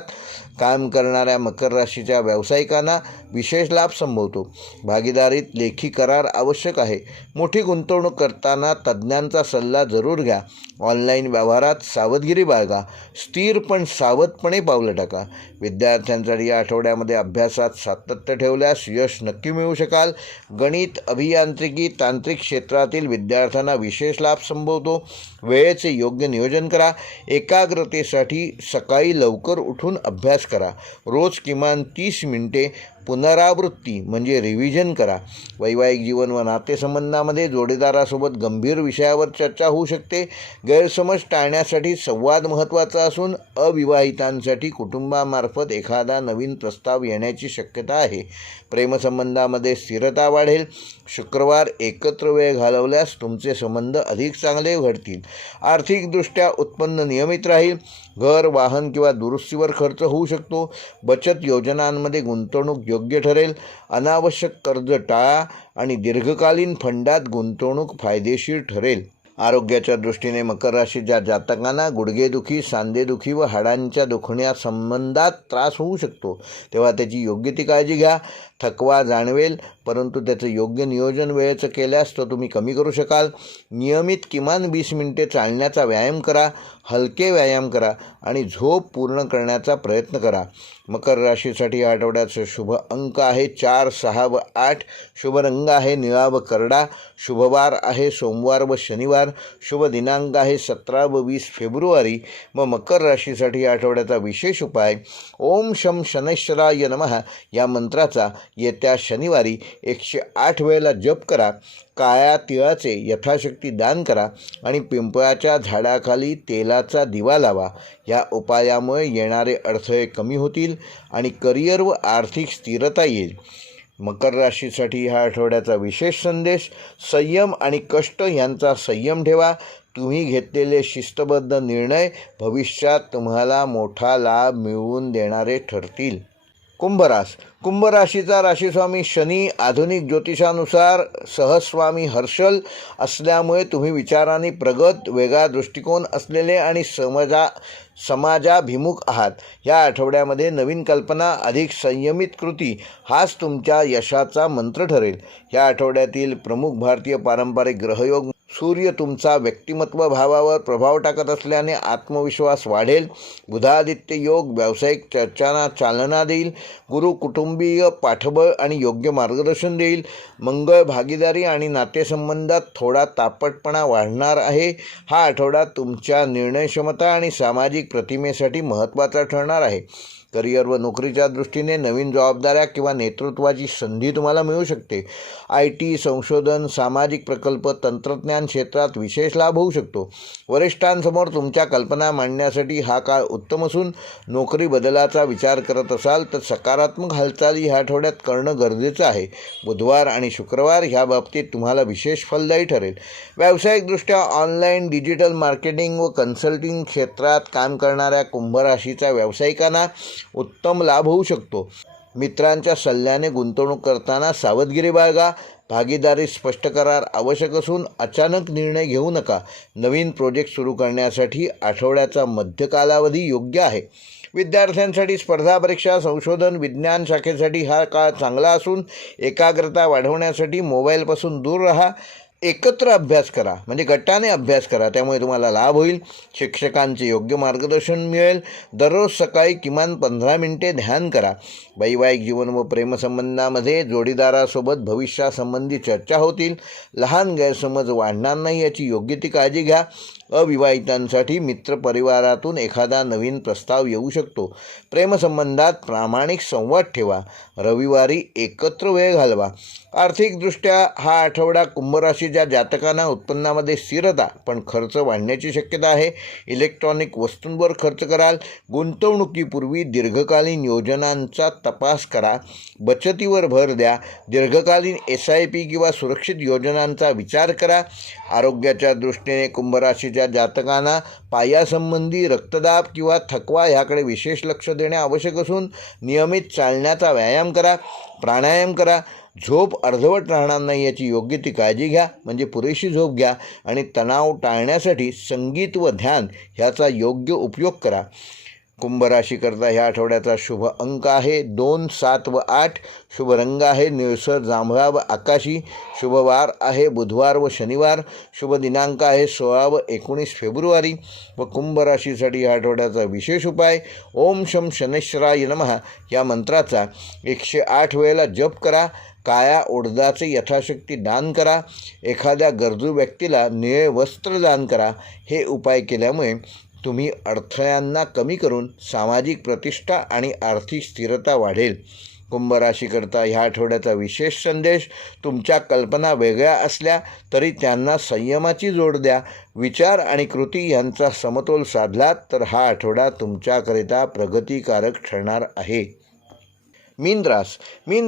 काम करणाऱ्या मकर राशीच्या व्यावसायिकांना विशेष लाभ संभवतो. भागीदारीत लेखी करार आवश्यक आहे. मोठी गुंतवणूक करताना तज्ज्ञांचा सल्ला जरूर घ्या. ऑनलाईन व्यवहारात सावधगिरी बाळगा. स्थिर पण सावधपणे पावलं टाका. विद्यार्थ्यांसाठी या आठवड्यामध्ये अभ्यासात सातत्य ठेवल्यास यश नक्की मिळू शकाल. गणित, अभियांत्रिकी, तांत्रिक क्षेत्रातील विद्यार्थ्यांना विशेष लाभ संभवतो. वेळेचे योग्य नियोजन करा. एकाग्रतेसाठी सकाळी लवकर उठून अभ्यास करा. रोज किमान 30 मिनिटे पुनरावृत्ती म्हणजे रिव्हिजन करा. वैवाहिक जीवन व नातेसंबंधामध्ये जोडीदारासोबत गंभीर विषयावर चर्चा होऊ शकते. गैरसमज टाळण्यासाठी संवाद महत्त्वाचा असून अविवाहितांसाठी कुटुंबामार्फत एखादा नवीन प्रस्ताव येण्याची शक्यता आहे. प्रेमसंबंधामध्ये स्थिरता वाढेल. शुक्रवार एकत्र वेळ घालवल्यास तुमचे संबंध अधिक चांगले घडतील. आर्थिकदृष्ट्या उत्पन्न नियमित राहील. घर, वाहन किंवा दुरुस्तीवर खर्च होऊ शकतो. बचत योजनांमध्ये गुंतवणूक योग्य ठरेल. अनावश्यक कर्ज टाळा आणि दीर्घकालीन फंडात गुंतवणूक फायदेशीर ठरेल. आरोग्याच्या दृष्टीने मकर राशीच्या जातकांना गुडघेदुखी, सांधेदुखी व हाडांच्या दुखण्या संबंधात त्रास होऊ शकतो, तेव्हा त्याची योग्य ती काळजी घ्या. थकवा जाणवेल. परंतु त्याचं योग्य नियोजन वेळेचं केल्यास तो तुम्ही कमी करू शकाल. नियमित किमान 20 मिनिटे चालण्याचा व्यायाम करा, हलके व्यायाम करा आणि झोप पूर्ण करण्याचा प्रयत्न करा. मकर राशीसाठी या आठवड्याचे शुभ अंक आहे 4, 6 व 8. शुभ रंग आहे निळा व करडा. शुभवार आहे सोमवार व शनिवार. शुभ दिनांक आहे 17 व 20 फेब्रुवारी. व मकर राशीसाठी या आठवड्याचा विशेष उपाय ओम शम शनैश्वराय नमः या मंत्राचा येत्या शनिवारी 108 वेळेला जप करा. काळ्या तिळाचे यथाशक्ती दान करा आणि पिंपळाच्या झाडाखाली तेलाचा दिवा लावा. या उपायामुळे येणारे अडथळे कमी होतील आणि करिअर व आर्थिक स्थिरता येईल. मकर राशीसाठी ह्या आठवड्याचा विशेष संदेश संयम आणि कष्ट यांचा संयम ठेवा. तुम्ही घेतलेले शिस्तबद्ध निर्णय भविष्यात तुम्हाला मोठा लाभ मिळवून देणारे ठरतील. कुंभ राशीचा राशीस्वामी शनी आधुनिक ज्योतिषानुसार सहस्वामी हर्षल असल्यामुळे तुम्ही विचारांनी प्रगत, वेगळा दृष्टिकोन असलेले आणि समाजाभिमुख आहात. या आठवड्यामध्ये नवीन कल्पना, अधिक संयमित कृती हाच तुमच्या यशाचा मंत्र ठरेल. या आठवड्यातील प्रमुख भारतीय पारंपरिक ग्रहयोग सूर्य तुमचा व्यक्तिमत्व भावावर प्रभाव टाकत असल्याने आत्मविश्वास वाढेल. बुधादित्य योग व्यावसायिक चर्चांना चालना देईल. गुरु कुटुंबीय पाठबळ आणि योग्य मार्गदर्शन देईल. मंगळ भागीदारी आणि नातेसंबंधात थोडा तापटपणा वाढणार आहे. हा आठवडा तुमच्या निर्णयक्षमता आणि सामाजिक प्रतिमेसाठी महत्त्वाचा ठरणार आहे. करिअर व नोकरीच्या दृष्टीने नवीन जबाबदाऱ्या किंवा नेतृत्वाची संधी तुम्हाला मिळू शकते. IT, संशोधन, सामाजिक प्रकल्प, तंत्रज्ञान क्षेत्रात विशेष लाभ होऊ शकतो. वरिष्ठांसमोर तुमच्या कल्पना मांडण्यासाठी हा काळ उत्तम असून नोकरी बदलाचा विचार करत असाल तर सकारात्मक हालचाली ह्या आठवड्यात करणं गरजेचं आहे. बुधवार आणि शुक्रवार ह्या बाबतीत तुम्हाला विशेष फलदायी ठरेल. व्यावसायिकदृष्ट्या ऑनलाईन, डिजिटल मार्केटिंग व कन्सल्टिंग क्षेत्रात काम करणाऱ्या कुंभ राशीच्या व्यावसायिकांना उत्तम लाभ होऊ शकतो. मित्रांच्या सल्ल्याने गुंतवणूक करताना सावधगिरी बाळगा. भागीदारी स्पष्ट करार आवश्यक असून अचानक निर्णय घेऊ नका. नवीन प्रोजेक्ट सुरू करण्यासाठी आठवड्याचा मध्य कालावधी योग्य आहे. विद्यार्थ्यांसाठी स्पर्धा परीक्षा, संशोधन, विज्ञान शाखेसाठी हा काळ चांगला असून एकाग्रता वाढवण्यासाठी मोबाईलपासून दूर राहा. एकत्र अभ्यास करा, म्हणजे गटाने अभ्यास करा, त्यामुळे तुम्हाला लाभ होईल. शिक्षकांचे योग्य मार्गदर्शन मिळेल. दररोज सकाळी किमान 15 मिनिटे ध्यान करा. वैवाहिक जीवन व प्रेमसंबंधामध्ये जोडीदारासोबत भविष्यासंबंधी चर्चा होतील. लहान गैरसमज वाढणार नाही याची योग्य ती काळजी घ्या. अविवाहितांसाठी मित्रपरिवारातून एखादा नवीन प्रस्ताव येऊ शकतो. प्रेमसंबंधात प्रामाणिक संवाद ठेवा. रविवारी एकत्र वेळ घालवा. आर्थिकदृष्ट्या हा आठवडा कुंभ राशीच्या जातकांना उत्पन्नामध्ये स्थिरता पण खर्च वाढण्याची शक्यता आहे. इलेक्ट्रॉनिक वस्तूंवर खर्च कराल. गुंतवणुकीपूर्वी दीर्घकालीन योजनांचा तपास करा. बचतीवर भर द्या. दीर्घकालीन SIP किंवा सुरक्षित योजनांचा विचार करा. आरोग्याच्या दृष्टीने कुंभ राशीच्या जातकांना पायासंबंधी रक्तदाब किंवा थकवा ह्याकडे विशेष लक्ष देणे आवश्यक असून नियमित चालण्याचा व्यायाम करा, प्राणायाम करा. झोप अर्धवट राहणार नाही याची योग्य ती काळजी घ्या, म्हणजे पुरेशी झोप घ्या आणि तणाव टाळण्यासाठी संगीत व ध्यान ह्याचा योग्य उपयोग करा. कुंभ राशीकरता ह्या आठवड्याचा शुभ अंक आहे 2, 7 व 8. शुभ रंग आहे निळसर जांभळा व आकाशी. शुभवार आहे बुधवार व शनिवार. शुभ दिनांक आहे 16 व 19 फेब्रुवारी. व कुंभ राशीसाठी ह्या आठवड्याचा विशेष उपाय ओम शम शनैश्वराय नमः या मंत्राचा 108 वेळेला जप करा. काळ्या उडदाचे यथाशक्ती दान करा. एखाद्या गरजू व्यक्तीला निळे वस्त्र दान करा. हे उपाय केल्यामुळे तुम्ही अडथळ्यांना कमी करून सामाजिक प्रतिष्ठा आणि आर्थिक स्थिरता वाढेल. कुंभ राशीकरता ह्या आठवड्याचा विशेष संदेश तुमच्या कल्पना वेगळ्या असल्या तरी त्यांना संयमाची जोड द्या. विचार आणि कृती यांचा समतोल साधलात तर हा आठवडा तुमच्याकरिता प्रगतिकारक ठरणार आहे. मीन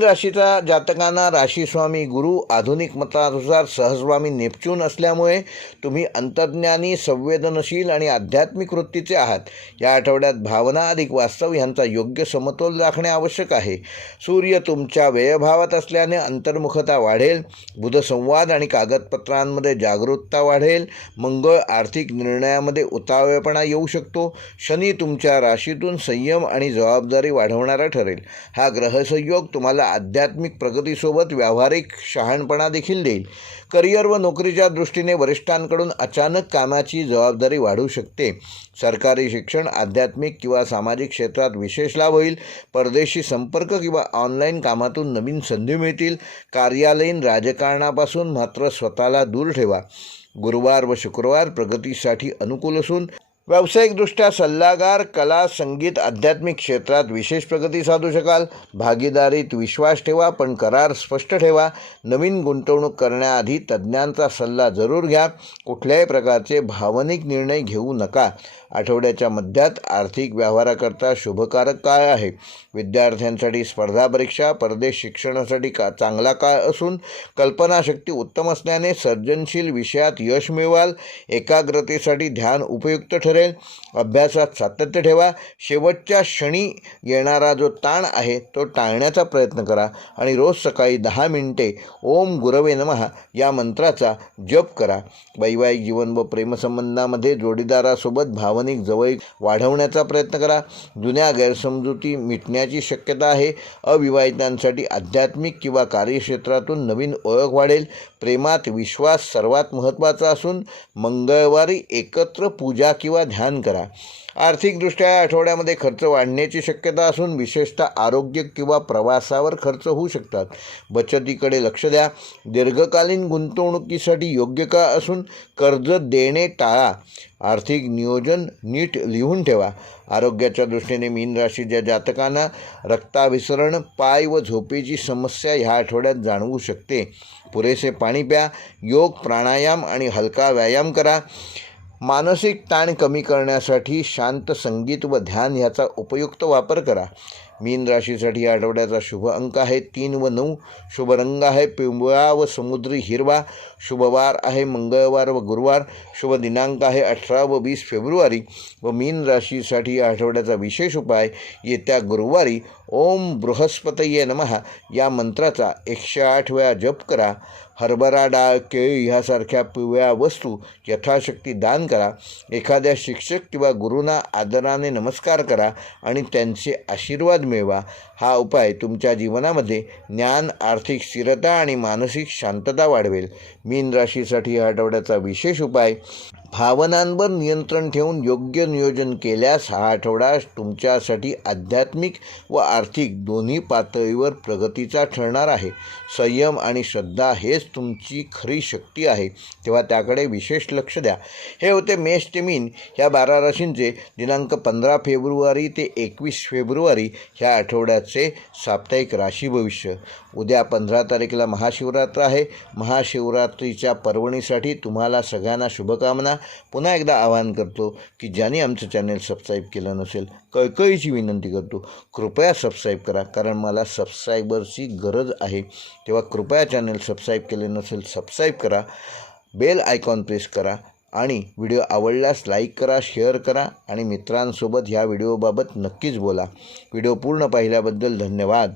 राशीचा जातकांना राशीस्वामी गुरु आधुनिक मतानुसार सहस्वामी नेपच्यून असल्यामुळे तुम्ही अंतर्ज्ञानी, संवेदनशील आणि आध्यात्मिक वृत्तीचे आहात. या आठवड्यात भावना अधिक वास्तव यांचा योग्य समतोल राखणे आवश्यक आहे. सूर्य तुमच्या व्ययभावात असल्याने अंतर्मुखता वाढेल. बुध संवाद आणि कागदपत्रांमध्ये जागरूकता वाढेल. मंगळ आर्थिक निर्णयामध्ये उतावळेपणा येऊ शकतो. शनी तुमच्या राशीतून संयम आणि जबाबदारी वाढवणारा ठरेल. हा ग्रहसंयोग तुम्हाला आध्यात्मिक प्रगतीसोबत व्यावहारिक शहाणपणा देखील देईल. करिअर व नोकरीच्या दृष्टीने वरिष्ठांकडून अचानक कामाची जबाबदारी वाढू शकते. सरकारी शिक्षण, आध्यात्मिक किंवा सामाजिक क्षेत्रात विशेष लाभ होईल. परदेशी संपर्क किंवा ऑनलाईन कामातून नवीन संधी मिळतील. कार्यालयीन राजकारणापासून मात्र स्वतःला दूर ठेवा. गुरुवार व शुक्रवार प्रगतीसाठी अनुकूल असून व्यावसायिकदृष्ट्या सल्लागार, कला, संगीत, आध्यात्मिक क्षेत्रात विशेष प्रगती साधू शकाल. भागीदारीत विश्वास ठेवा, पण करार स्पष्ट ठेवा. नवीन गुंतवणूक करण्याआधी तज्ज्ञांचा सल्ला जरूर घ्या. कुठल्याही प्रकारचे भावनिक निर्णय घेऊ नका. आठवड्याच्या मध्यात आर्थिक व्यवहाराकरता शुभकारक काळ आहे. विद्यार्थ्यांसाठी स्पर्धा परीक्षा, परदेश शिक्षणासाठी चांगला काळ असून कल्पनाशक्ती उत्तम असल्याने सर्जनशील विषयात यश मिळवाल. एकाग्रतेसाठी ध्यान उपयुक्त ठरेल. अभ्यासात सातत्य ठेवा. शेवटच्या क्षणी येणारा जो ताण आहे तो टाळण्याचा प्रयत्न करा आणि रोज सकाळी 10 मिनिटे ओम गुरवे नमः या मंत्राचा जप करा. वैवाहिक जीवन व प्रेमसंबंधामध्ये जोडीदारासोबत भावनिक जवळीक वाढवण्याचा प्रयत्न करा. जुन्या गैरसमजुती मिटण्याची शक्यता आहे. अविवाहितांसाठी आध्यात्मिक किंवा कार्यक्षेत्रातून नवीन ओळख वाढेल. प्रेमात विश्वास सर्वात महत्त्वाचा असून मंगळवारी एकत्र पूजा किंवा ध्यान करा. आर्थिकदृष्ट्या या आठवड्यामध्ये खर्च वाढण्याची शक्यता असून विशेषतः आरोग्य किंवा प्रवासावर खर्च होऊ शकतात. बचतीकडे लक्ष द्या. दीर्घकालीन गुंतवणुकीसाठी योग्य काळ असून कर्ज देणे टाळा. आर्थिक नियोजन नीट लिहून ठेवा. आरोग्याच्या दृष्टीने मीन राशीच्या जातकांना रक्ताभिसरण, पाय व झोपेची समस्या ह्या आठवड्यात जाणवू शकते. पुरेसे पाणी प्या. योग, प्राणायाम आणि हलका व्यायाम करा. मानसिक ताण कमी करण्यासाठी शांत संगीत व ध्यान ह्याचा उपयुक्त वापर करा. मीन राशीसाठी या आठवड्याचा शुभ अंक आहे 3 व 9. शुभ रंग आहे पिवळा व समुद्री हिरवा. शुभवार आहे मंगळवार व गुरुवार. शुभ दिनांक आहे 18 व 20 फेब्रुवारी. व मीन राशीसाठी या आठवड्याचा विशेष उपाय येत्या गुरुवारी ओम बृहस्पतये नमः या मंत्राचा 108 वेळा जप करा. हरभरा डाळ, केळी ह्यासारख्या पिवळ्या वस्तू यथाशक्ती दान करा. एखाद्या शिक्षक किंवा गुरूंना आदराने नमस्कार करा आणि त्यांचे आशीर्वाद मिळवा. हा उपाय तुमच्या जीवनामध्ये ज्ञान, आर्थिक स्थिरता आणि मानसिक शांतता वाढवेल. मीन राशीसाठी या आठवड्याचा विशेष उपाय भावनांवर नियंत्रण ठेवून योग्य नियोजन केल्यास हा आठवडा तुमच्यासाठी आध्यात्मिक व आर्थिक दोन्ही पातळीवर प्रगतीचा ठरणार आहे. संयम आणि श्रद्धा हेच तुमची खरी शक्ती आहे, तेव्हा त्याकडे विशेष लक्ष द्या. हे होते मेष ते मीन ह्या 12 राशींचे दिनांक 15 फेब्रुवारी ते 21 फेब्रुवारी ह्या आठवड्याचे साप्ताहिक राशी भविष्य. उद्या 15 तारखेला महाशिवरात्र आहे. महाशिवरात्रीच्या पर्वणीसाठी तुम्हाला सगळ्यांना शुभकामना. पुन्हा एकदा आवाहन करतो की ज्यांनी आमचं चॅनल सबस्क्राईब केलं नसेल कळकळीची विनंती करतो, कृपया सबस्क्राईब करा, कारण मला सबस्क्रायबरची गरज आहे. तेव्हा कृपया चॅनल सबस्क्राईब केले नसेल सबस्क्राईब करा, बेल आयकॉन प्रेस करा आणि व्हिडिओ आवडल्यास लाईक करा, शेअर करा आणि मित्रांसोबत ह्या व्हिडिओबाबत नक्कीच बोला. व्हिडिओ पूर्ण पाहिल्याबद्दल धन्यवाद.